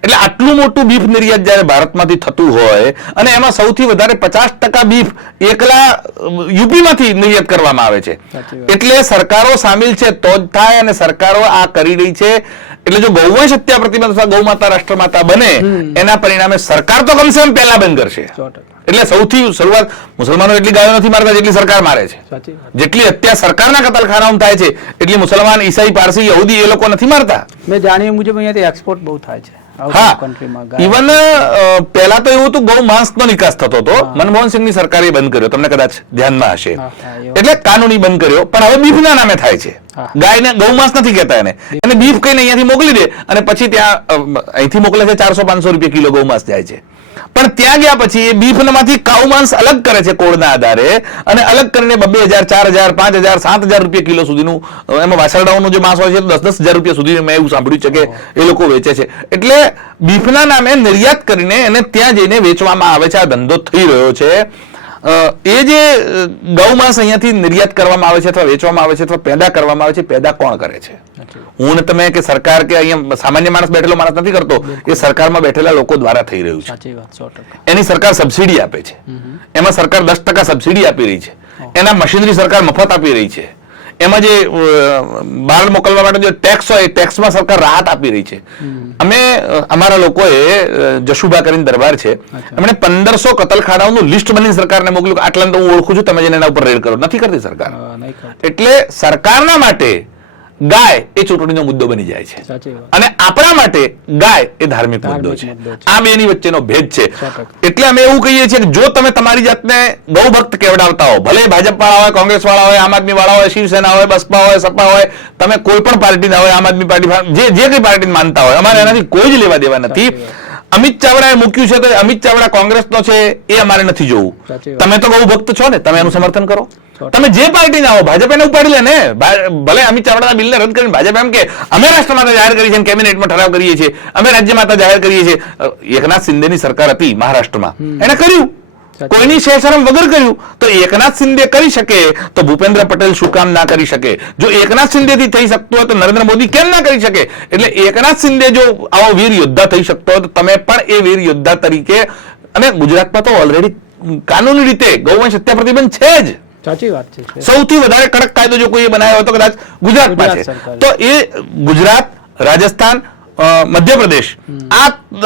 એટલે આટલું મોટું બીફ નિર્યાત જ્યારે ભારતમાંથી થતું હોય અને એમાં સૌથી વધારે 50% બીફ એકલા યુપીમાંથી નિર્યાત કરવામાં આવે છે. એટલે સરકારો સામેલ છે તો જ થાય અને સરકારો આ કરી રહી છે. એટલે જો ગૌવંશ હત્યા પ્રતિબંધ અથવા ગૌ માતા રાષ્ટ્રમાતા બને એના પરિણામે સરકાર તો કમસે કમ પહેલા બંધ કરશે. એટલે સૌથી શરૂઆત મુસલમાનો એટલી ગાયો નથી મારતા જેટલી સરકાર મારે છે. જેટલી હત્યા સરકારના કતલખાનામાં થાય છે એટલી મુસલમાન, ઈસાઈ, પારસી, યહૂદી એ લોકો નથી મારતા. મેં જાણ્યું મુજબ અહીંયાથી એક્સપોર્ટ બહુ થાય છે. હા ઇવન પહેલા તો એવું હતું ગૌ માંસનો નિકાસ થતો હતો, મનમોહન સિંહની સરકારે બંધ કર્યો, તમને કદાચ ધ્યાનમાં હશે, એટલે કાનૂની બંધ કર્યો, પણ હવે બીફના નામે થાય છે. ગાયને ગૌ માંસ નથી કહેતા, એને બીફ કહીને અહીંયાથી મોકલી દે અને પછી ત્યાં અહીંથી મોકલે છે 400-500 રૂપિયા કિલો ગૌ માંસ જાય છે. પણ ત્યાં ગયા પછી એ બીફમાંથી કાઉ માંસ અલગ કરે છે કોડના આધારે, અને અલગ કરીને 2,000, 4,000, 5,000, 7,000 રૂપિયા કિલો સુધીનું, એમાં વાછરડાઓનું જે માંસ હોય છે 10,000 રૂપિયા સુધી મેં એવું સાંભળ્યું છે કે એ લોકો વેચે છે. એટલે બીફના નામે નિર્યાત કરીને એને ત્યાં જઈને વેચવામાં આવે છે. આ ધંધો થઈ રહ્યો છે. એ જે ગૌ માંસ અહીંયાથી નિર્યાત કરવામાં આવે છે અથવા વેચવામાં આવે છે અથવા પેદા કરવામાં આવે છે, પેદા કોણ કરે છે? હું ને તમે કે સરકાર કે અહીંયા સામાન્ય માણસ બેઠેલો માણસ નથી કરતો, એ સરકારમાં બેઠેલા લોકો દ્વારા થઈ રહ્યું છે. એની સરકાર સબસિડી આપે છે, એમાં સરકાર 10% સબસિડી આપી રહી છે, એના મશીનરી સરકાર મફત આપી રહી છે, એમાં જે બહાર મોકલવા માટે જે ટેક્સ હોય એ ટેક્સમાં સરકાર રાહત આપી રહી છે. અમે અમારા લોકોએ જશુભા કરીને દરબાર છે, એમણે 1500 કતલખાનાઓનું લિસ્ટ બની સરકારને મોકલ્યું કે આટલા તો હું ઓળખું છું, તમે જઈને એના ઉપર રેડ કરો. નથી કરતી સરકાર. એટલે સરકારના માટે ગાય એ ચૂંટણીનો મુદ્દો બની જાય છે, અને આપણા માટે ગાય એ ધાર્મિક મુદ્દો છે. આ બેની વચ્ચેનો ભેદ છે. એટલે અમે એવું કહીએ છીએ કે જો તમે તમારી જાતને ગૌ ભક્ત કેવડાવતા હો, ભલે ભાજપ વાળા હોય, કોંગ્રેસ વાળા હોય, આમ આદમી વાળા હોય, શિવસેના હોય, બસપા હોય, સપા હોય, તમે કોઈ પણ પાર્ટીના હોય, આમ આદમી પાર્ટી, જે કઈ પાર્ટી માનતા હોય, અમારે એનાથી કોઈ જ લેવા દેવા નથી. અમિત ચાવડાએ મૂક્યું છે તો અમિત ચાવડા કોંગ્રેસનો છે એ અમારે નથી જોવું. તમે તો ગૌ ભક્ત છો ને, તમે એનું સમર્થન કરો. તમે જે પાર્ટી ના હો, ભાજપ એને ઉપાડી લે ને. ભલે અમિત ચાવડાના બિલને રદ કરીને ભાજપ એમ કે અમે રાષ્ટ્રમાતા જાહેર કરી છે, કેબિનેટમાં ઠરાવ કરીએ છીએ, અમે રાજ્યમાતા જાહેર કરીએ છીએ. એકનાથ શિંદેની સરકાર હતી મહારાષ્ટ્રમાં, એને કર્યું, કોઈની શેષરમ વગર કર્યું. તો એકનાથ શિંદે કરી શકે તો ભૂપેન્દ્ર પટેલ શું કામ ના કરી શકે? જો એકનાથ શિંદેથી થઈ શકતું હોય તો નરેન્દ્ર મોદી કેમ ના કરી શકે? એટલે એકનાથ શિંદે જો આવો વીર યોદ્ધા થઈ શકતો હોય તો તમે પણ એ વીર યોદ્ધા તરીકે, અને ગુજરાતમાં તો ઓલરેડી કાનૂની રીતે ગૌવંશ હત્યા પ્રતિબંધ છે જ. સાચી વાત છે. સૌથી વધારે કડક કાયદો જો કોઈ બનાવ્યો હોય તો કદાચ ગુજરાતમાં છે. તો એ ગુજરાત, રાજસ્થાન, મધ્યપ્રદેશ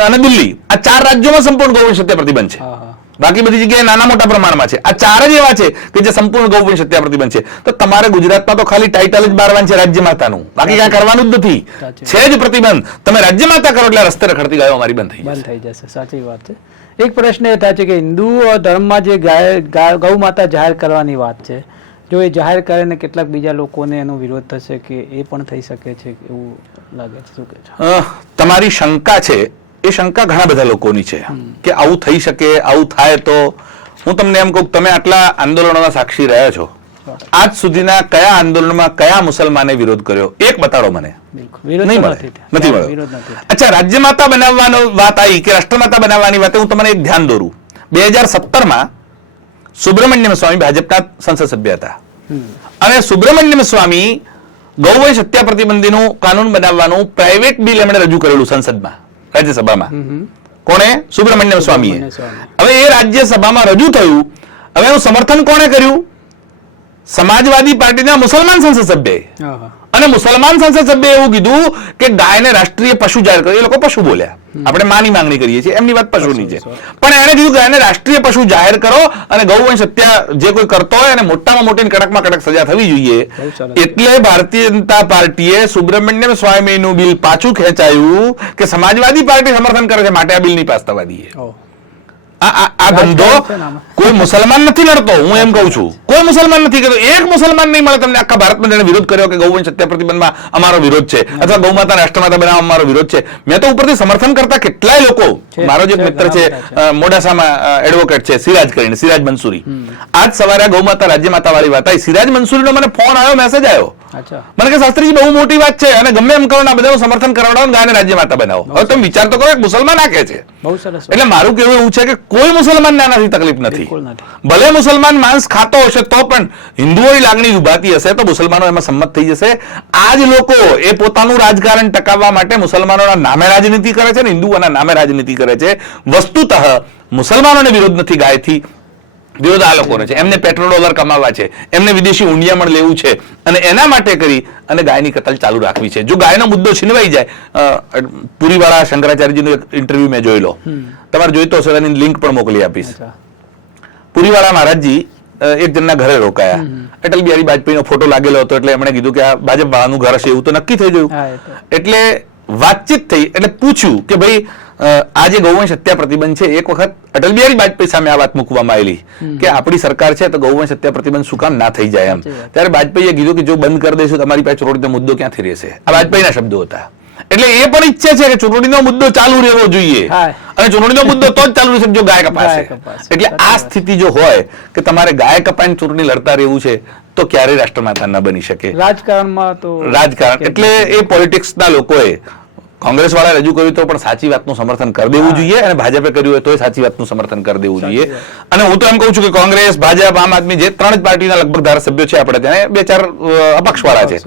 અને દિલ્હી, આ 4 રાજ્યોમાં સંપૂર્ણ ગૌવંશ હત્યા પ્રતિબંધ છે. બાકી બધી જગ્યાએ નાના મોટા પ્રમાણમાં છે. આ 4 જ એવા છે કે જે સંપૂર્ણ ગૌવંશ હત્યા પ્રતિબંધ છે. તો તમારે ગુજરાતમાં તો ખાલી ટાઇટલ જ બારવાનું છે રાજ્ય માતાનું, બાકી કાંઈ કરવાનું જ નથી. છે જ પ્રતિબંધ. તમે રાજ્ય માતા કરો એટલે રસ્તે રખડતી ગાયો અમારી બંધ થઈ જશે. સાચી વાત છે. એક પ્રશ્ન એ થાય છે કે હિન્દુ ધર્મમાં જે ગૌ માતા જાહેર કરવાની વાત છે, જો એ જાહેર કરે ને કેટલાક બીજા લોકોને એનો વિરોધ થશે કે એ પણ થઈ શકે છે, એવું લાગે છે? શું કહે છે? તમારી શંકા છે એ શંકા ઘણા બધા લોકોની છે કે આવું થઈ શકે, આવું થાય તો. હું તમને એમ કહું, તમે આટલા આંદોલનોના સાક્ષી રહ્યા છો, આજ સુધીના કયા આંદોલનમાં કયા મુસલમાને વિરોધ કર્યો? એક બતાડો મને. નહીં મળે, નથી મળ્યો. અચ્છા, રાજ્ય માતા બનાવવાનો વાત આવી કે રાષ્ટ્રમાતા બનાવવાની વાત, હું તમને એક ધ્યાન દોરું. 2017માં સુબ્રમણ્યમ સ્વામી ભાજપના સંસદ સભ્ય હતા, અને સુબ્રમણ્યમ સ્વામી ગૌવંશ હત્યા પ્રતિબંધીનું કાનૂન બનાવવાનું પ્રાઇવેટ બિલ એમણે રજૂ કરેલું સંસદમાં, રાજ્યસભામાં. કોણે? સુબ્રમણ્યમ સ્વામીએ. હવે એ રાજ્યસભામાં રજૂ થયું. હવે એનું સમર્થન કોણે કર્યું? સમાજવાદી પાર્ટીના મુસલમાન સંસદ સભ્ય. અને મુસલમાન સંસદ સભ્ય એવું કીધું કે ગાયને રાષ્ટ્રીય પશુ જાહેર કરો. એ લોકો પશુ બોલ્યા, આપણે માની માંગણી કરીએ છીએ, એમની વાત પશુની છે. પણ એણે કીધું ગાયને રાષ્ટ્રીય પશુ જાહેર કરો, અને ગૌવંશ હત્યા જે કોઈ કરતો હોય એને મોટામાં મોટી કડકમાં કડક સજા થવી જોઈએ. એટલે ભારતીય જનતા પાર્ટીએ સુબ્રમણ્યમ સ્વામીનું બિલ પાછું ખેંચાયું કે સમાજવાદી પાર્ટી સમર્થન કરે છે માટે આ બિલ નહીં પાસ થવા દઈએ. આ ધંધો કોઈ મુસલમાન નથી લડતો, હું એમ કહું છું. કોઈ મુસલમાન નથી કરતો. એક મુસલમાન નહીં મળે તમને આખા ભારતમાં જેને વિરોધ કર્યો કે ગૌવંશ હત્યા પ્રતિબંધમાં અમારો વિરોધ છે, અથવા ગૌમાતા રાષ્ટ્રમાતા બનાવવા અમારો વિરોધ છે. મેં તો ઉપરથી સમર્થન કરતા કેટલાય લોકો, મારો જે મિત્ર છે મોડાસામાં એડવોકેટ છે સિરાજ કરીને, સિરાજ મંસૂરી, આજ સવારે ગૌમાતા રાજ્યમાતા વાળી વાત આવી. સિરાજ મંસૂરીનો મને ફોન આવ્યો, મેસેજ આવ્યો. મને કે શાસ્ત્રીજી બહુ મોટી વાત છે, અને ગમે એમ કરો આ બધાનું સમર્થન કરાવડાવો, ગાયને રાજ્યમાતા બનાવો. હવે તમે વિચાર તો કરો, એક મુસલમાન આ કહે છે. એટલે મારું કહેવું એવું છે કે કોઈ મુસલમાન આનાથી તકલીફ નથી. ભલે મુસલમાન માંસ ખાતો હશે તો પણ હિન્દુઓની લાગણી ઉભાતી હશે તો મુસલમાનો એમાં સંમત થઈ જશે. આ જ લોકો એ પોતાનું રાજકારણ ટકાવવા માટે મુસલમાનોના નામે રાજનીતિ કરે છે ને હિન્દુઓના નામે રાજનીતિ કરે છે. વસ્તુતઃ મુસલમાનોને વિરોધ નથી ગાયથી, વિરોધ આ લોકોને છે. એમને પેટ્રોલ ડોલર કમાવા છે, એમને વિદેશી ઊંડિયામણ લેવું છે, અને એના માટે કરી અને ગાયની કતલ ચાલુ રાખવી છે. જો ગાયનો મુદ્દો છીનવાઈ જાય, પુરીવાળા શંકરાચાર્યજીનો એક ઇન્ટરવ્યુ મેં જોઈ લો, તમારે જોઈતો હશે એની લિંક પણ મોકલી આપીશ. પુરીવાળા મહારાજજી એક જણના ઘરે રોકાયા. અટલ બિહારી વાજપેયીનો ફોટો લાગેલો હતો, એટલે એમણે કીધું કે આ ભાજપ વાળાનું ઘર હશે એવું તો નક્કી થઈ ગયું. એટલે વાતચીત થઈ એટલે પૂછ્યું કે ભાઈ આ જે ગૌવંશ હત્યા પ્રતિબંધ છે, એક વખત અટલ બિહારી વાજપેયી સામે આ વાત મૂકવામાં આવેલી કે આપણી સરકાર છે તો ગૌવંશ હત્યા પ્રતિબંધ શું કામ ના થઈ જાય એમ. ત્યારે વાજપેયીએ કીધું કે જો બંધ કરી દઈશું તમારી પાસે ચૂંટણીનો મુદ્દો ક્યાંથી રહેશે. આ વાજપેયીના શબ્દો હતા. એટલે એ પણ ઈચ્છે છે કે ચૂંટણીનો મુદ્દો ચાલુ રહેવો જોઈએ અને ચૂંટણીનો મુદ્દો તો જ ચાલુ રહેશે જો ગાય કપાશે. એટલે આ સ્થિતિ જો હોય કે તમારે ગાય કપાઈને ચૂંટણી લડતા રહેવું છે તો ક્યારેય રાષ્ટ્રમાતા ન બની શકે. રાજકારણમાં તો રાજકારણ એટલે એ પોલિટિક્સના લોકોએ કોંગ્રેસ વાળા રજૂ કર્યું તો પણ સાચી વાતનું સમર્થન કરી દેવું જોઈએ અને ભાજપે કર્યું હોય તો સાચી વાતનું સમર્થન કરી દેવું જોઈએ. અને હું તો એમ કહું છું કે કોંગ્રેસ, ભાજપ, આમ આદમી જે 3 જ પાર્ટીના લગભગ ધારાસભ્યો છે આપણે ત્યાં 2-4 અપક્ષ વાળા છે,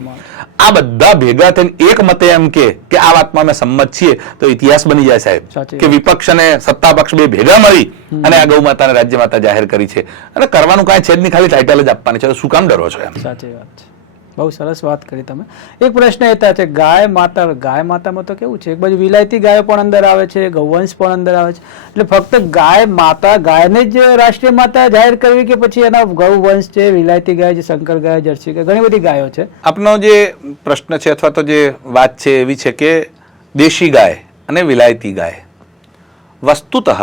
આ બધા ભેગા થઈને એક મતે એમ કે આ વાતમાં અમે સંમત છીએ તો ઇતિહાસ બની જાય સાહેબ કે વિપક્ષ અને સત્તા પક્ષ બે ભેગા મળી અને આ ગૌ માતાને રાજ્ય માતા જાહેર કરી છે. અને કરવાનું કાંઈ છે જ નહીં, ખાલી ટાઇટલ જ આપવાની છે. શું કામ ડરો છો એમ? સાચી વાત છે. બહુ સરસ વાત કરી તમે. એક પ્રશ્ન એ થાય છે ગાય માતામાં તો કેવું છે, એક બાજુ વિલાયતી ગાયો પણ અંદર આવે છે, ગૌવંશ પણ અંદર આવે છે. એટલે ફક્ત ગાય માતા, ગાયને જ રાષ્ટ્રીય માતા જાહેર કરવી કે પછી એના ગૌવંશ છે, વિલાયતી ગાય છે, શંકર ગાય, જર્સી ગાય, ઘણી બધી ગાયો છે. આપનો જે પ્રશ્ન છે અથવા તો જે વાત છે એવી છે કે દેશી ગાય અને વિલાયતી ગાય, વસ્તુતઃ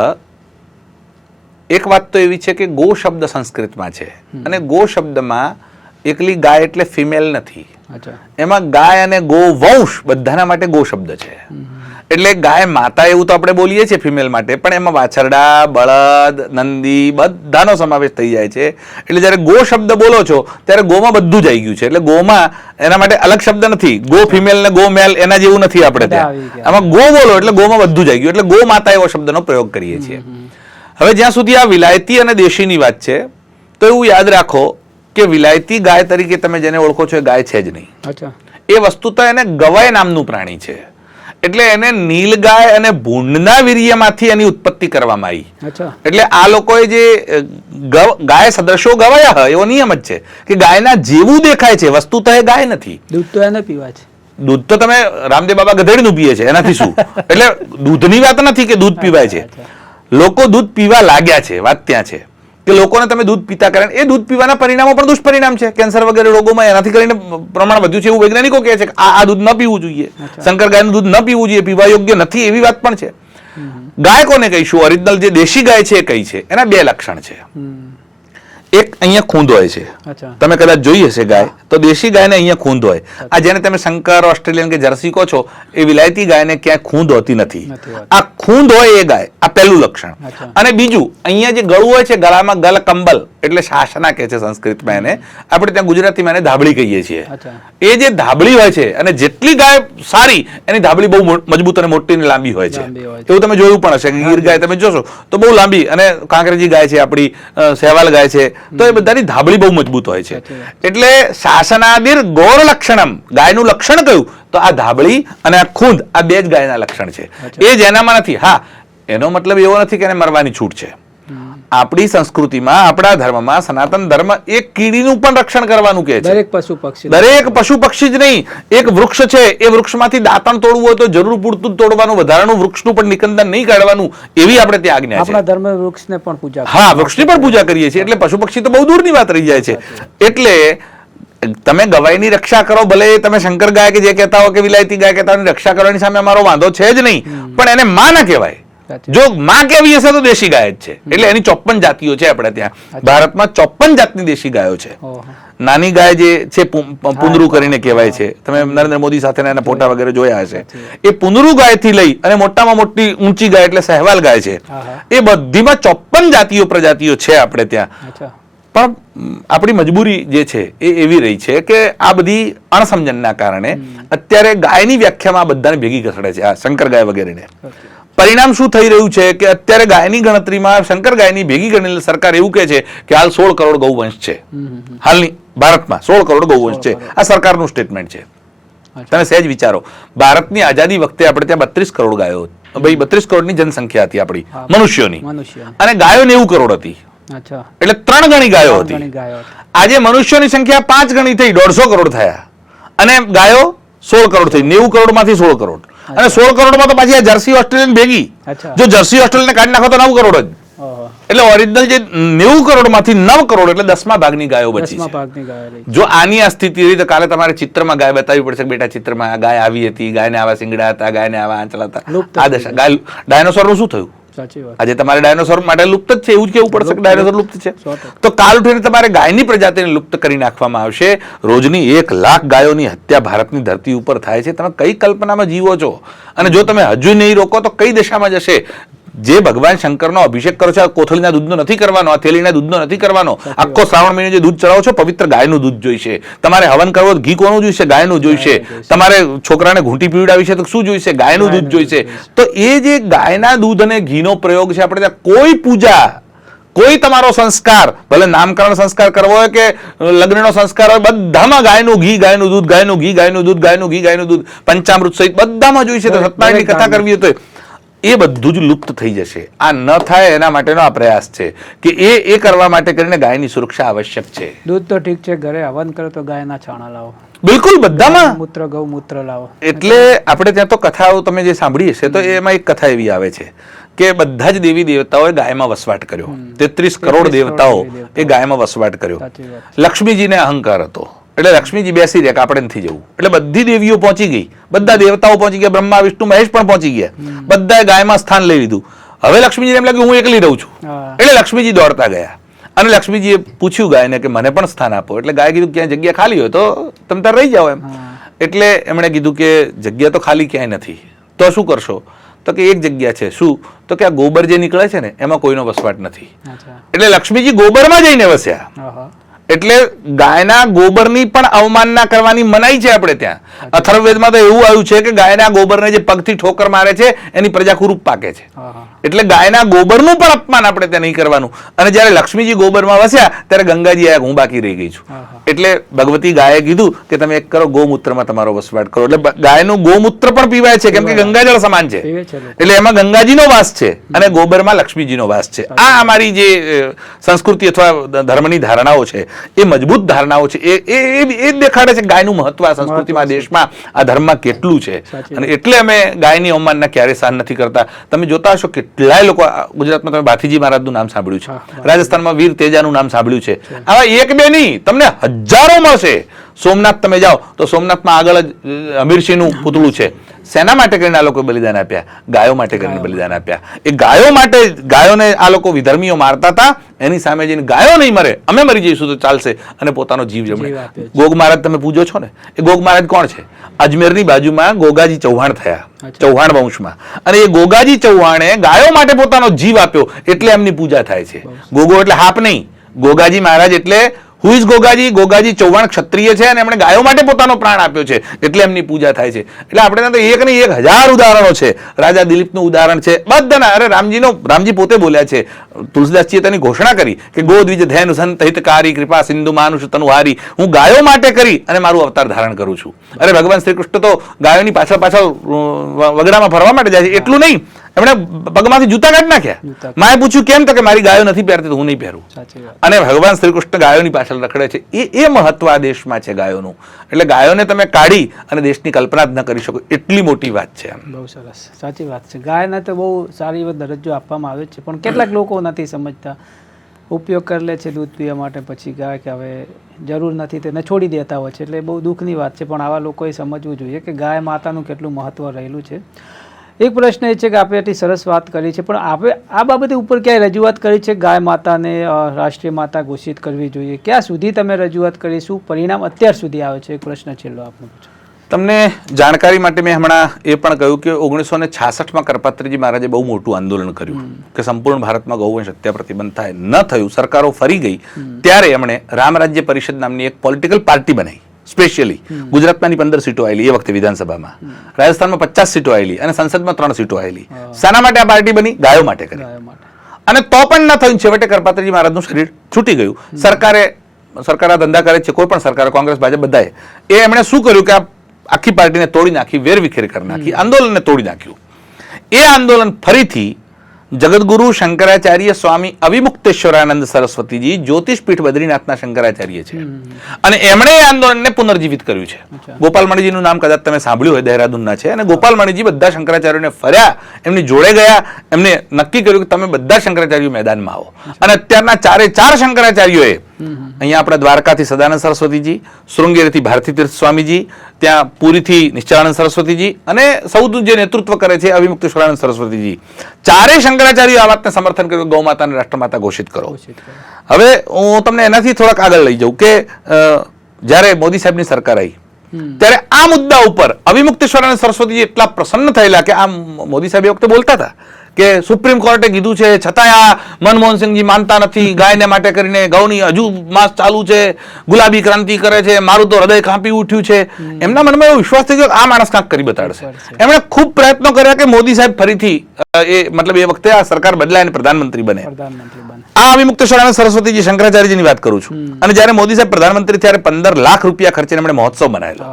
એક વાત તો એવી છે કે ગો શબ્દ સંસ્કૃતમાં છે અને ગો શબ્દમાં એકલી ગાય એટલે ફિમેલ નથી. એમાં ગાય અને ગો વંશ બધાના માટે ગો શબ્દ છે. એટલે ગાય માતા એવું તો આપણે બોલીએ છીએ ફિમેલ માટે, પણ એમાં વાછરડા, બળદ, નંદી બધાનો સમાવેશ થઈ જાય છે. એટલે જ્યારે ગો શબ્દ બોલો છો ત્યારે ગોમાં બધું જ આવી ગયું છે. એટલે ગોમાં એના માટે અલગ શબ્દ નથી. ગો ફિમેલ ને ગો મેલ એના જેવું નથી આપણે ત્યાં. આમાં ગો બોલો એટલે ગોમાં બધું જ આવી ગયું. એટલે ગો માતા એવો શબ્દનો પ્રયોગ કરીએ છીએ. હવે જ્યાં સુધી આ વિલાયતી અને દેશીની વાત છે તો એવું યાદ રાખો કે વિલાયતી ગાય તરીકે તમે જેને ઓળખો છો એ ગાય છે જ નહીં. એ વસ્તુતઃ એને ગવાય નામનું પ્રાણી છે. એટલે એને નીલગાય અને ભૂંડના વીર્યમાંથી એની ઉત્પત્તિ કરવામાં આવી. એટલે આ લોકોએ જે ગાય સદૃશો ગવાયા હોય એવો નિયમ જ છે કે ગાયના જેવું દેખાય છે, વસ્તુતઃ એ ગાય નથી. દૂધ તો એને પીવાય છે. દૂધ તો તમે રામદેવ બાબા ગધેડીનું પીએ છે, એનાથી શું? એટલે દૂધની વાત નથી કે દૂધ પીવાય છે. લોકો દૂધ પીવા લાગ્યા છે. વાત ત્યાં છે કે લોકોને તમે દૂધ પીતા કરે, એ દૂધ પીવાના પરિણામો પણ દુષ્પરિણામ છે. કેન્સર વગેરે રોગોમાં એનાથી કરીને પ્રમાણ વધ્યું છે એવું વૈજ્ઞાનિકો કહે છે કે આ દૂધ ન પીવું જોઈએ, શંકર ગાયનું દૂધ ન પીવું જોઈએ, પીવા યોગ્ય નથી, એવી વાત પણ છે. ગાય કોને કહીશું? ઓરિજિનલ જે દેશી ગાય છે એ કઈ છે? એના 2 લક્ષણ છે. એક અહીંયા ખૂંદ હોય છે, તમે કદાચ જોઈ હશે ગાય તો દેશી ગાયને અહીંયા ખૂંદ હોય. આ જેને તમે શંકર, ઓસ્ટ્રેલિયન કે જર્સી કહો છો એ વિલાયતી ગાયને ક્યાંય ખૂંદ હોતી નથી. આ ખૂંદ હોય એ ગાય, આ પહેલું લક્ષણ. અને બીજું અહીંયા જે ગળું હોય છે, ગળામાં ગલ કંબલ એટલે શાસના કહે છે સંસ્કૃતમાં એને, આપણે ત્યાં ગુજરાતીમાં એને ધાબળી કહીએ છીએ. એ જે ધાબળી હોય છે અને જેટલી ગાય સારી એની ધાબળી બહુ મજબૂત અને મોટી અને લાંબી હોય છે. એવું તમે જોયું પણ હશે કે ગીર ગાય તમે જોશો તો બહુ લાંબી, અને કાંકરેજી ગાય છે આપણી, સહેવાલ ગાય છે તો એ બધાની ધાબળી બહુ મજબૂત હોય છે. એટલે શાસનાદિર ગૌર લક્ષણમ, ગાયનું લક્ષણ કયું તો આ ધાબળી અને આ ખૂંદ, આ 2 જ ગાયના લક્ષણ છે. એ જેનામાં નથી. હા, એનો મતલબ એવો નથી કે એને મરવાની છૂટ છે. આપણી સંસ્કૃતિમાં, આપણા ધર્મમાં, સનાતન ધર્મ એક કીડીનું પણ રક્ષણ કરવાનું કહે છે. દરેક પશુ પક્ષી જ નહીં, એક વૃક્ષ છે એ વૃક્ષમાંથી દાંતણ તોડવું હોય તો જરૂર પૂરતું તોડવાનું, વધારાનું વૃક્ષનું પણ નિકંદન નહીં કાઢવાનું, એવી આપણે ત્યાં આજ્ઞા છે. આપણા ધર્મ વૃક્ષને પણ પૂજા, હા, વૃક્ષની પણ પૂજા કરીએ છીએ. એટલે પશુ પક્ષી તો બહુ દૂરની વાત રહી જાય છે. એટલે તમે ગવાયની રક્ષા કરો, ભલે તમે શંકર ગાય કે જે કહેતા હો કે વિલાયતી ગાય કહેતા હોય, રક્ષા કરવાની સામે અમારો વાંધો છે જ નહીં, પણ એને માં ના કહેવાય. જો માં કેવી હશે તો દેશી ગાય જ છે. એટલે એની 54 જાતિઓ છે આપણે ત્યાં. ભારતમાં 54 જાતની દેશી ગાયો છે. નાની ગાય જે છે પુનરુ કરીને કહેવાય છે, તમે નરેન્દ્ર મોદી સાથેના એના ફોટા વગેરે જોયા હશે. એ પુનરુ ગાયથી લઈ અને મોટામાં મોટી ઊંચી ગાય એટલે સહેવાલ ગાય છે. એ બધીમાં 54 પ્રજાતિઓ છે આપણે ત્યાં. પણ આપણી મજબૂરી જે છે એ એવી રહી છે કે આ બધી અણસમજણના કારણે અત્યારે ગાયની વ્યાખ્યામાં બધાને ભેગી ઘસડે છે, આ શંકર ગાય વગેરેને. પરિણામ શું થઈ રહ્યું છે કે અત્યારે ગાયની ગણતરીમાં શંકર ગાયની ભેગી ગણેલી સરકાર એવું કહે છે કે હાલ 16 કરોડ ગૌવંશ છે. હાલની ભારતમાં 16 કરોડ ગૌવંશ છે. આ સરકારનું સ્ટેટમેન્ટ છે. તમે સહેજ વિચારો, ભારતની આઝાદી વખતે આપણે ત્યાં 32 કરોડ ગાયો, ભાઈ 32 કરોડની જનસંખ્યા હતી આપણી મનુષ્યોની, અને ગાયો 90 કરોડ હતી. એટલે 3 ગણી ગાયો હતી. આજે મનુષ્યોની સંખ્યા 5 ગણી થઈ, 150 કરોડ થયા, અને ગાયો 16 કરોડ થઈ. 90 કરોડ માંથી 16 કરોડ, અને 16 કરોડમાં તો પાછી આ જર્સી ઓસ્ટ્રેલિયન ભેગી. જો જર્સી ઓસ્ટ્રેલિયન કાઢી નાખો તો 9 કરોડ જ. એટલે ઓરિજિનલ જે 90 કરોડમાંથી 9 કરોડ એટલે 10મા ભાગની ગાયો બચી 10મા છે. ભાગની ગાય રહી. જો આની આ સ્થિતિ રહી તો કાલે તમારે ચિત્રમાં ગાય બતાવવી પડશે કે બેટા ચિત્રમાં આ ગાય આવી હતી, ગાયને આવા શિંગડા હતા, ગાયને આવા આંચળા હતા. લુપ્ત આ દશા ગાય ડાયનોસોરનું શું થયું? સાચી વાત. આજે તમારે ડાયનોસોર માટે લુપ્ત જ છે એવું જ કેવું પડશે કે ડાયનોસોર લુપ્ત છે. 100%. તો કાલ ઉઠીને તમારે ગાયની પ્રજાતિને લુપ્ત કરી નાખવામાં આવશે. રોજની 1 લાખ ગાયોની હત્યા ભારતની ધરતી ઉપર થાય છે. તમે કઈ કલ્પનામાં જીવો છો? અને જો તમે હજુ નહીં રોકો તો કઈ દિશામાં જશે? જે ભગવાન શંકરનો અભિષેક કરો છો આ કોથળીના દૂધનો નથી કરવાનો, આ થેલીના દૂધનો નથી કરવાનો. આખો શ્રાવણ મહિને જે દૂધ ચડાવો છો પવિત્ર ગાયનું દૂધ જોઈશે. તમારે હવન કરવો તો ઘી કોનું જોઈશે? ગાયનું જોઈશે. તમારે છોકરાને ઘૂંટી પીવડાવી છે તો શું જોઈશે? ગાયનું દૂધ જોઈશે. તો એ જે ગાયના દૂધ અને ઘીનો પ્રયોગ છે આપણે ત્યાં કોઈ પૂજા, કોઈ તમારો સંસ્કાર, ભલે નામકરણ સંસ્કાર કરવો હોય કે લગ્નનો સંસ્કાર હોય, બધામાં ગાયનું ઘી, ગાયનું દૂધ, ગાયનું ઘી, ગાયનું દૂધ, ગાયનું ઘી, ગાયનું દૂધ, પંચામૃત સહિત બધામાં જોઈશે. તો સત્યનારાયણની કથા કરવી હોય તો એ બધું જ લુપ્ત થઈ જશે. આ ન થાય એના માટેનો આ પ્રયાસ છે કે એ કરવા માટે કરીને ગાયની સુરક્ષા આવશ્યક છે. દૂધ તો ઠીક છે, ઘરે હવન કરો તો ગાયના છાણા લાવો, બિલકુલ બધામાં. મૂત્ર ગૌમૂત્ર લાવો. એટલે આપણે ત્યાં તો કથાઓ તમે જે સાંભળી હશે તો એમાં એક કથા એવી આવે છે કે બધા જ દેવી દેવતાઓએ ગાયમાં વસવાટ કર્યો. 33 કરોડ દેવતાઓ એ ગાયમાં વસવાટ કર્યો. સાચી વાત. લક્ષ્મીજીને અહંકાર હતો એટલે લક્ષ્મીજી બેસી રહ્યા કે આપણે નથી જવું. એટલે બધી દેવીઓ પહોંચી ગઈ, બધા દેવતાઓ પહોંચી ગયા, બ્રહ્મા વિષ્ણુ મહેશ પણ પહોંચી ગયા. બધાએ ગાયમાં સ્થાન લઈ લીધું. હવે લક્ષ્મીજીને એમ લાગ્યું હું એકલી રહું છું. હા. એટલે લક્ષ્મીજી દોડતા ગયા અને લક્ષ્મીજીએ પૂછ્યું ગાયને કે મને પણ સ્થાન આપો. એટલે ગાય કીધું ક્યાંય જગ્યા ખાલી હોય તો તમે તાર રહી જાઓ એમ. એટલે એમણે કીધું કે જગ્યા તો ખાલી ક્યાંય નથી, તો શું કરશો? તો કે એક જગ્યા છે. શું? તો કે આ ગોબર જે નીકળે છે ને એમાં કોઈનો વસવાટ નથી. અચ્છા. એટલે લક્ષ્મીજી ગોબરમાં જઈને વસ્યા. આહા. એટલે ગાયના ગોબરની પણ અવમાનના કરવાની મનાઈ છે આપણે ત્યાં. અથર્વવેદમાં તો એવું આવ્યું છે કે ગાયના ગોબરને જે પગથી ઠોકર મારે છે એની પ્રજા કુરૂપ પાકે છે. આહા. એટલે ગાયના ગોબરનું પણ અપમાન આપણે ત્યાં નહીં કરવાનું. અને જ્યારે લક્ષ્મીજી ગોબરમાં વસ્યા ત્યારે ગંગાજી આયા, હું બાકી રહી ગઈ છું. આહા. એટલે ભગવતી ગાયે કીધું કે તમે એક કરો, ગૌમૂત્રમાં તમારો વસવાટ કરો. એટલે ગાયનું ગૌમૂત્ર પણ પીવાય છે કેમ કે ગંગાજળ સમાન છે. પીવે છે લોકો. એટલે એમાં ગંગાજીનો વાસ છે અને ગોબરમાં લક્ષ્મીજીનો વાસ છે. આ અમારી જે સંસ્કૃતિ અથવા ધર્મની ધારણાઓ છે એ મજબૂત ધારણાઓ છે. એ જ દેખાડે છે કે ગાયનું મહત્વ આ સંસ્કૃતિમાં, દેશમાં, આ ધર્મમાં કેટલું છે. સાચી અને એટલે અમે ગાયની અવમાનના ક્યારે સહન નથી કરતા. તમે જોતા હશો કેટલાય લોકો, ગુજરાતમાં તમે ભાથીજી મહારાજનું નામ સાંભળ્યું છે, રાજસ્થાનમાં વીર તેજાનું નામ સાંભળ્યું છે. આવા એક બે નહીં, તમને હજારો મળશે. સોમનાથ તમે જાઓ તો સોમનાથમાં આગળ જ અમીરસિંહનું પૂતળું છે. શેના માટે કરીને આ લોકો બલિદાન આપ્યા? ગાયો માટે કરીને બલિદાન આપ્યા. એ ગાયો માટે, ગાયોને આ લોકો વિધર્મીઓ મારતા હતા, એની સામે જઈને ગાયો નહીં મરે, અમે મરી જઈશું તો ચાલશે, અને પોતાનો જીવ જમણે. જીવ આપ્યો છે. ગોગ મહારાજ તમે પૂજો છો ને, એ ગોગ મહારાજ કોણ છે? અજમેરની બાજુમાં ગોગાજી ચૌહાણ થયા, ચૌહાણ વંશમાં. અને એ ગોગાજી ચૌહાણે ગાયો માટે પોતાનો જીવ આપ્યો એટલે એમની પૂજા થાય છે. ગોગો એટલે હાપ નહીં, ગોગાજી મહારાજ એટલે હુ ઇઝ ગોગાજી? ગોગાજી ચૌહાણ ક્ષત્રિય છે અને એમણે ગાયો માટે પોતાનો પ્રાણ આપ્યો છે એટલે એમની પૂજા થાય છે. એટલે આપણે ત્યાં તો એક નહીં 1000 ઉદાહરણો છે. રાજા દિલીપનું ઉદાહરણ છે, બધાના. અરે રામજી પોતે બોલ્યા છે, તુલસીદાસજીએ તેની ઘોષણા કરી કે ગોદ્વિજ ધૈન સંત હિતકારી કૃપા સિંધુ માનુષ તનુહારી. હું ગાયો માટે કરી અને મારું અવતાર ધારણ કરું છું. અરે ભગવાન શ્રી કૃષ્ણ તો ગાયોની પાછળ વગડામાં ફરવા માટે જાય છે. એટલું નહીં, એમણે પગમાંથી જૂતા કાઢી નાખ્યા. માએ પૂછ્યું કેમ? તો કે મારી ગાયો નથી પહેરતી તો હું નહીં પહેરું. સાચી વાત. અને ભગવાન શ્રી કૃષ્ણ ગાયોની પાછળ રખડે છે. એ મહત્વ આ દેશમાં છે ગાયોનું. એટલે ગાયોને તમે કાઢી અને દેશની કલ્પના જ ન કરી શકો એટલી મોટી વાત છે. બહુ સરસ, સાચી વાત છે. ગાયને તો બહુ સારી એવો દરજ્જો આપવામાં આવે છે, પણ કેટલાક લોકો નથી સમજતા, ઉપયોગ કરી લે છે દૂધ પીવા માટે, પછી ગાય કે હવે જરૂર નથી તેને છોડી દેતા હોય છે. એટલે બહુ દુઃખની વાત છે, પણ આવા લોકોએ સમજવું જોઈએ કે ગાય માતાનું કેટલું મહત્વ રહેલું છે. એક પ્રશ્ન એ છે કે આપણે આટલી સરસ વાત કરી છે, પણ આપણે આ બાબતે ઉપર ક્યાંય રજૂઆત કરી છે ગાય માતાને રાષ્ટ્રીય માતા ઘોષિત કરવી જોઈએ? ક્યાં સુધી તમે રજૂઆત કરી? શું પરિણામ અત્યાર સુધી આવે છે? એક પ્રશ્ન છેલ્લો આપનો પૂછો. તમને જાણકારી માટે મેં હમણાં એ પણ કહ્યું કે 1966માં કરપાત્રીજી મહારાજે બહુ મોટું આંદોલન કર્યું કે સંપૂર્ણ ભારતમાં ગૌવંશ હત્યા પ્રતિબંધ થાય. ન થયું, સરકારો ફરી ગઈ. ત્યારે એમણે રામ રાજ્ય પરિષદ નામની એક પોલિટિકલ પાર્ટી બનાવી. સ્પેશિયલી ગુજરાતમાંની 15 સીટો આવેલી એ વખતે વિધાનસભામાં, રાજસ્થાનમાં 50 સીટો આવેલી અને સંસદમાં 3 સીટો આવેલી. શાના માટે આ પાર્ટી બની? ગાયો માટે કરી. અને તો પણ ન થયું. છેવટે કરપાત્રીજી મહારાજનું શરીર છૂટી ગયું. સરકાર આ ધંધા કરે છે, કોઈ પણ સરકાર, કોંગ્રેસ, ભાજપ, બધાએ. એમણે શું કર્યું કે આ આખી પાર્ટીને તોડી નાખી, વેરવિખેર કરી નાખી, આંદોલનને તોડી નાખ્યું. એ આંદોલન ફરીથી જગતગુરુ શંકરાચાર્ય સ્વામી અવિમુક્તેશ્વરાનંદ સરસ્વતીજી જ્યોતિષપીઠ બદ્રીનાથના શંકરાચાર્ય છે અને એમણે એ આંદોલનને પુનર્જીવિત કર્યું છે. ગોપાલમણીજીનું નામ કદાચ તમે સાંભળ્યું હોય, દહેરાદૂનના છે. અને ગોપાલમણીજી બધા શંકરાચાર્યોને ફર્યા, એમની જોડે ગયા, એમને નક્કી કર્યું કે તમે બધા શંકરાચાર્યો મેદાનમાં આવો. અને અત્યારના ચારે ચાર શંકરાચાર્યોએ અહીંયા આપણા દ્વારકાથી સદાનંદ સરસ્વતીજી, શૃંગેરીથી ભારતી તીર્થ સ્વામીજી, ત્યાં પુરીથી નિશ્ચલાનંદ સરસ્વતીજી અને સૌનું જે નેતૃત્વ કરે છે અવિમુક્તેશ્વરાનંદ સરસ્વતીજી, ચારે શંકરાચાર્યો આ વાતને સમર્થન કર્યું, ગૌ માતાને રાષ્ટ્રમાતા ઘોષિત કરો. હવે હું તમને એનાથી થોડાક આગળ લઈ જાઉં કે જ્યારે મોદી સાહેબની સરકાર આવી ત્યારે આ મુદ્દા ઉપર અવિમુક્તેશ્વરાનંદ સરસ્વતીજી એટલા પ્રસન્ન થયેલા કે આ મોદી સાહેબ એ વખતે બોલતા હતા કે સુપ્રીમ કોર્ટે કીધું છે છતાંય આ મનમોહનસિંહજી માનતા નથી, ગાયને માટે કરીને ગૌની હજુ માસ ચાલુ છે, ગુલાબી ક્રાંતિ કરે છે, મારું તો હૃદય કાંપી ઉઠ્યું છે. એમના મનમાં એવો વિશ્વાસ થઈ ગયો કે આ માણસ કાંક કરી બતાડશે. એમણે ખૂબ પ્રયત્નો કર્યા કે મોદી સાહેબ ફરીથી એ વખતે આ સરકાર બદલાય અને પ્રધાનમંત્રી બને. આ અવિમુક્તેશ્વરાનંદ સરસ્વતીજી શંકરાચાર્યજીની વાત કરું છું. અને જ્યારે મોદી સાહેબ પ્રધાનમંત્રી ત્યારે 15 લાખ રૂપિયા ખર્ચીને એમણે મહોત્સવ બનાવેલો,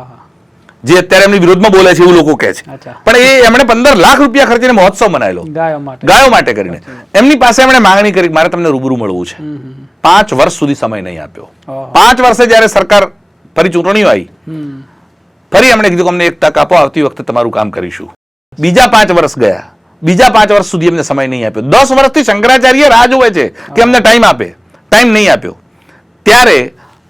જે અત્યારે એમની વિરોધમાં બોલે છે એવું લોકો કહે છે, પણ એમણે 15 લાખ રૂપિયા ખર્ચીને મહોત્સવ બનાવેલો ગાયો માટે કરીને. એમની પાસે એમણે માંગણી કરી મારે તમને રૂબરૂ મળવું છે. 5 વર્ષ સુધી સમય નહીં આપ્યો. 5 વર્ષે જ્યારે સરકાર ફરી ચૂંટણીઓ આવી, ફરી એમણે કીધું કે અમને 1 તક આપો, આવતી વખતે તમારું કામ કરીશું. બીજા 5 વર્ષ ગયા, બીજા 5 વર્ષ સુધી એમને સમય નહીં આપ્યો. 10 વર્ષથી શંકરાચાર્ય રાહ જોવે છે કે અમને ટાઈમ આપે, ટાઈમ નહીં આપ્યો. ત્યારે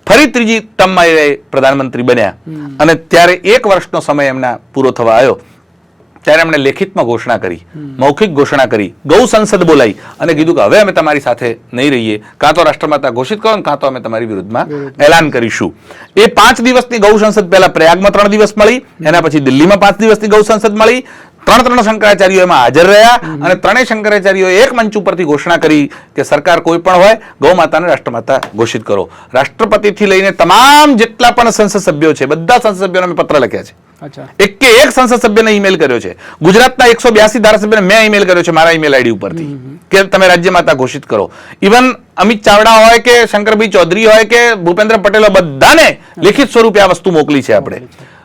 ફરી ત્રીજી ટર્મમાં એ પ્રધાનમંત્રી બન્યા અને ત્યારે 1 વર્ષનો સમય એમના પૂરો થવા આવ્યો ત્યારે એમણે લેખિતમાં ઘોષણા કરી, મૌખિક ઘોષણા કરી, ગૌ સંસદ બોલાવી અને કીધું કે હવે અમે તમારી સાથે નહીં રહીએ, કાં તો રાષ્ટ્રમાતા ઘોષિત કરો કાં તો અમે તમારી વિરુદ્ધમાં એલાન કરીશું. એ 5 દિવસની ગૌ સંસદ પહેલા પ્રયાગમાં 3 દિવસ મળી, એના પછી દિલ્હીમાં 5 દિવસની ગૌ સંસદ મળી. 3 શંકરાચાર્યો એમાં હાજર રહ્યા અને 3 શંકરાચાર્યોએ એક મંચ ઉપરથી ઘોષણા કરી કે સરકાર કોઈ પણ હોય ગૌ માતાને રાષ્ટ્રમાતા ઘોષિત કરો. રાષ્ટ્રપતિથી લઈને તમામ જેટલા પણ સંસદ સભ્યો છે બધા સંસદ સભ્યોને મેં પત્ર લખ્યા છે. એક સંસદ સભ્યને ઈમેલ કર્યો છે. ગુજરાતના 182 ધારાસભ્યને મેં ઈમેલ કર્યો છે મારા ઈમેલ આઈડી ઉપરથી કે તમે રાજ્ય માતા ઘોષિત કરો. ઇવન અમિત ચાવડા હોય કે શંકરભાઈ ચૌધરી હોય કે ભૂપેન્દ્ર પટેલ હોય, બધાને લેખિત સ્વરૂપે આ વસ્તુ મોકલી છે. આપણે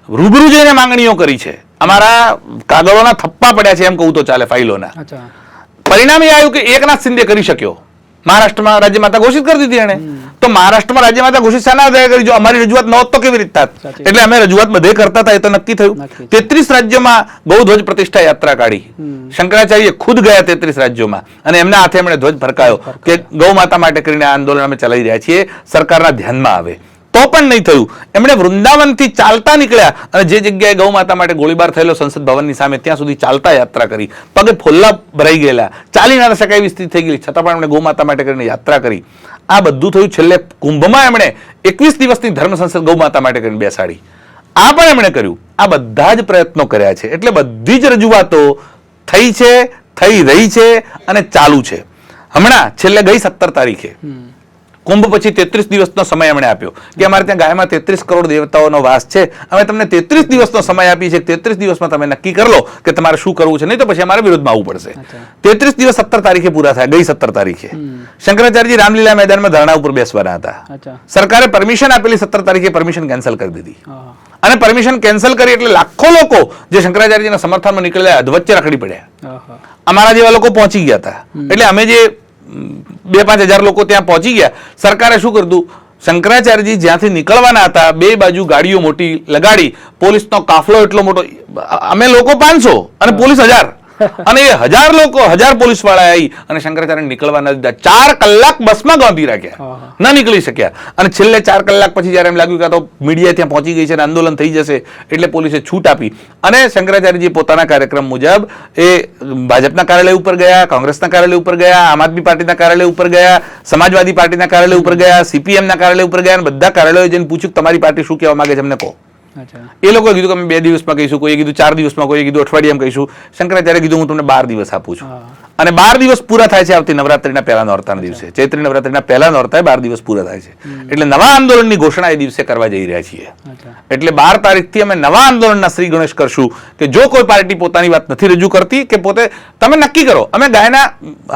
રૂબરૂ જઈને માંગણીઓ કરી છે. અમારા કાગળોના થપ્પા પડ્યા છે એમ કહું તો ચાલે, ફાઇલોના. પરિણામ એ આવ્યું કે એકનાથ શિંદે કરી શક્યો, મહારાષ્ટ્રમાં રાજ્ય માતા ઘોષિત કરી દીધી એને. તો મહારાષ્ટ્રમાં રાજ્ય માતા ઘોષિત શાના આધારે કરી? જો અમારી રજૂઆત ન હોત તો કેવી રીતે થાત? એટલે અમે રજૂઆત બધે કરતા હતા, એ તો નક્કી થયું. 33 રાજ્યોમાં ગૌધ્વજ પ્રતિષ્ઠા યાત્રા કાઢી. શંકરાચાર્ય ખુદ ગયા 33 રાજ્યોમાં અને એમના હાથે એમણે ધ્વજ ફરકાયો કે ગૌ માતા માટે કરીને આ આંદોલન અમે ચલાવી રહ્યા છીએ, સરકારના ધ્યાનમાં આવે. તો પણ નહીં થયું. એમણે વૃંદાવનથી ચાલતા નીકળ્યા અને જે જગ્યાએ ગૌ માતા માટે ગોળીબાર થયેલો સંસદ ભવનની સામે ત્યાં સુધી ચાલતા યાત્રા કરી. પગે ફોલ્લા ભરાઈ ગયેલા, ચાલી ના શકાય એવી સ્થિતિ થઈ ગઈ, છતાં પણ એમણે ગૌ માતા માટે કરીને યાત્રા કરી. આ બધું થયું. છેલ્લે કુંભમાં એમણે 21 દિવસની ધર્મ સંસદ ગૌ માતા માટે કરીને બેસાડી. આ પણ એમણે કર્યું. આ બધા જ પ્રયત્નો કર્યા છે. એટલે બધી જ રજૂઆતો થઈ છે, થઈ રહી છે અને ચાલુ છે. હમણાં છેલ્લે ગઈ 17 તારીખે કુંભ પછી 33 દિવસનો સમય એમણે આપ્યો કે અમારે ત્યાં ગાયમાં 33 કરોડ દેવતાઓનો વાસ છે, અમે તમને 33 દિવસનો સમય આપી છે. 33 દિવસમાં તમે નક્કી કરી લો કે તમારે શું કરવું છે, નહીં તો પછી અમારે વિરોધમાં આવવું પડશે. 33 દિવસ 17 તારીખે પૂરા થયા. ગઈ 17 તારીખે શંકરાચાર્યજી રામલીલા મેદાનમાં ધરણા ઉપર બેસવાના હતા. સરકારે પરમિશન આપેલી 17 તારીખે પરમિશન કેન્સલ કરી દીધી અને પરમિશન કેન્સલ કરી એટલે લાખો લોકો જે શંકરાચાર્યજીના સમર્થનમાં નીકળેલા અધવચ્ચે રખડી પડ્યા. અમારા જેવા લોકો પહોંચી ગયા હતા. એટલે અમે જે 2-5 હજાર લોકો ત્યાં પહોંચી ગયા. સરકારે શું કર્યું? શંકરાચાર્યજી જ્યાંથી નીકળવાના હતા, 2 બાજુ ગાડીઓ મોટી લગાડી, પોલીસનો કાફલો એટલો મોટો, અમે લોકો 500 અને પોલીસ 1000 અને એ 1000 લોકો 1000 પોલીસ વાળા આવી અને શંકરાચાર્ય નીકળવા ન દીધા. 4 કલાક બસમાં ગાંધી રાખ્યા, ન નીકળી શક્યા. અને છેલ્લે 4 કલાક પછી જયારે એમ લાગ્યું કે તો મીડિયા ત્યાં પહોંચી ગઈ છે અને આંદોલન થઈ જશે એટલે પોલીસે છૂટ આપી અને શંકરાચાર્યજી પોતાના કાર્યક્રમ મુજબ એ ભાજપના કાર્યાલય ઉપર ગયા, કોંગ્રેસના કાર્યાલય ઉપર ગયા, આમ આદમી પાર્ટીના કાર્યાલય ઉપર ગયા, સમાજવાદી પાર્ટીના કાર્યાલય ઉપર ગયા, સીપીએમના કાર્યાલય ઉપર ગયા અને બધા કાર્યાલયો જઈને પૂછ્યું તમારી પાર્ટી શું કહેવા માંગે છે અમને કહો. એ લોકોએ કીધું કે અમે 2 દિવસમાં કહીશું, કોઈએ કીધું 4 દિવસમાં, કોઈએ કીધું અઠવાડિયામાં કહીશું. શંકરાચાર્ય કીધું હું તમને 12 દિવસ આપું છું. અને 12 દિવસ પૂરા થાય છે આવતી નવરાત્રીના પહેલા નોરતાના દિવસે. ચૈત્રી નવરાત્રીના પહેલા નોરતાએ 12 દિવસ પૂરા થાય છે. એટલે નવા આંદોલનની ઘોષણા એ દિવસે કરવા જઈ રહ્યા છીએ. એટલે 12 તારીખથી અમે નવા આંદોલનના શ્રી ગણેશ કરશું કે જો કોઈ પાર્ટી પોતાની વાત નથી રજૂ કરતી કે પોતે, તમે નક્કી કરો અમે ગાયના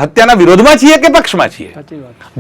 હત્યાના વિરોધમાં છીએ કે પક્ષમાં છીએ.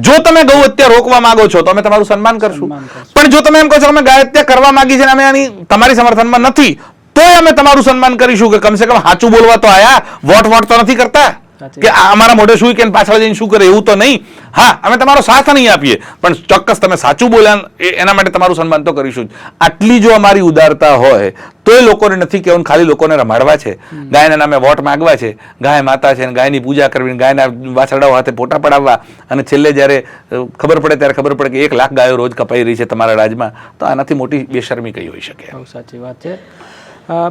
જો તમે ગૌ હત્યા રોકવા માંગો છો તો અમે તમારું સન્માન કરશું. પણ જો તમે એમ કહો છો અમે ગાય હત્યા કરવા માંગી છે અમે આની તમારી સમર્થનમાં નથી, તો અમે તમારું સન્માન કરીશું કે કમસે કમ સાચું બોલવા તો આયા, વોટ તો નથી કરતા. સાચી કે આ અમારા મોઢે શું કે પાછળ જઈને શું કરે એવું તો નહીં. હા, અમે તમારો સાથ નહીં આપીએ, પણ ચોક્કસ તમે સાચું બોલ્યા એના માટે તમારું સન્માન તો કરીશું જ. આટલી જો અમારી ઉદારતા હોય તો એ લોકોને નથી કહેવું ખાલી લોકોને રમાડવા છે, ગાયના નામે વોટ માંગવા છે, ગાય માતા છે, ગાયની પૂજા કરવી, ગાયના વાછરડાઓ હાથે ફોટા પડાવવા, અને છેલ્લે જ્યારે ખબર પડે ત્યારે ખબર પડે કે 1 લાખ ગાયો રોજ કપાઈ રહી છે તમારા રાજમાં, તો આનાથી મોટી બેશરમી કઈ હોઈ શકે. બહુ સાચી વાત છે.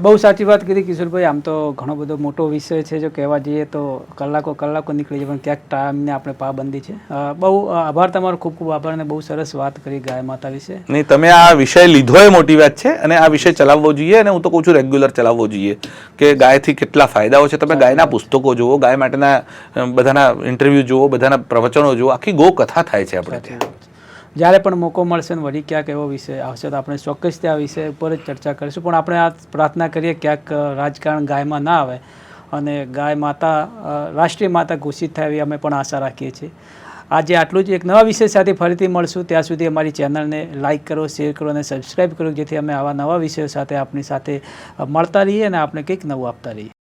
બહુ સાચી વાત કીધી કિશોરભાઈ. આમ તો ઘણો બધો મોટો વિષય છે, જો કહેવા જઈએ તો કલાકો નીકળી જાય, પણ ક્યાંક ટાઈમને આપણે પાબંદી છે. બહુ આભાર તમારો, ખૂબ ખૂબ આભાર, અને બહુ સરસ વાત કરી ગાય માતા વિશે. નહીં, તમે આ વિષય લીધો એ મોટી વાત છે, અને આ વિષય ચલાવવો જોઈએ, અને હું તો કહું છું રેગ્યુલર ચલાવવો જોઈએ કે ગાયથી કેટલા ફાયદાઓ છે. તમે ગાયના પુસ્તકો જુઓ, ગાય માટેના બધાના ઇન્ટરવ્યૂ જુઓ, બધાના પ્રવચનો જુઓ, આખી ગૌ કથા થાય છે આપણે ત્યાં. જ્યારે પણ મોકો મળશે ને વળી ક્યાંક એવો વિષય આવશે તો આપણે ચોક્કસ આ વિષય ઉપર જ ચર્ચા કરીશું. પણ આપણે આ પ્રાર્થના કરીએ ક્યાંક રાજકારણ ગાયમાં ના આવે અને ગાય માતા રાષ્ટ્રીય માતા ઘોષિત થાય એવી અમે પણ આશા રાખીએ છીએ. આજે આટલું જ. એક નવા વિષય સાથે ફરીથી મળશું. ત્યાં સુધી અમારી ચેનલને લાઇક કરો, શેર કરો અને સબસ્ક્રાઈબ કરો, જેથી અમે આવા નવા વિષયો સાથે આપની સાથે મળતા રહીએ અને આપણે કંઈક નવું આપતા રહીએ.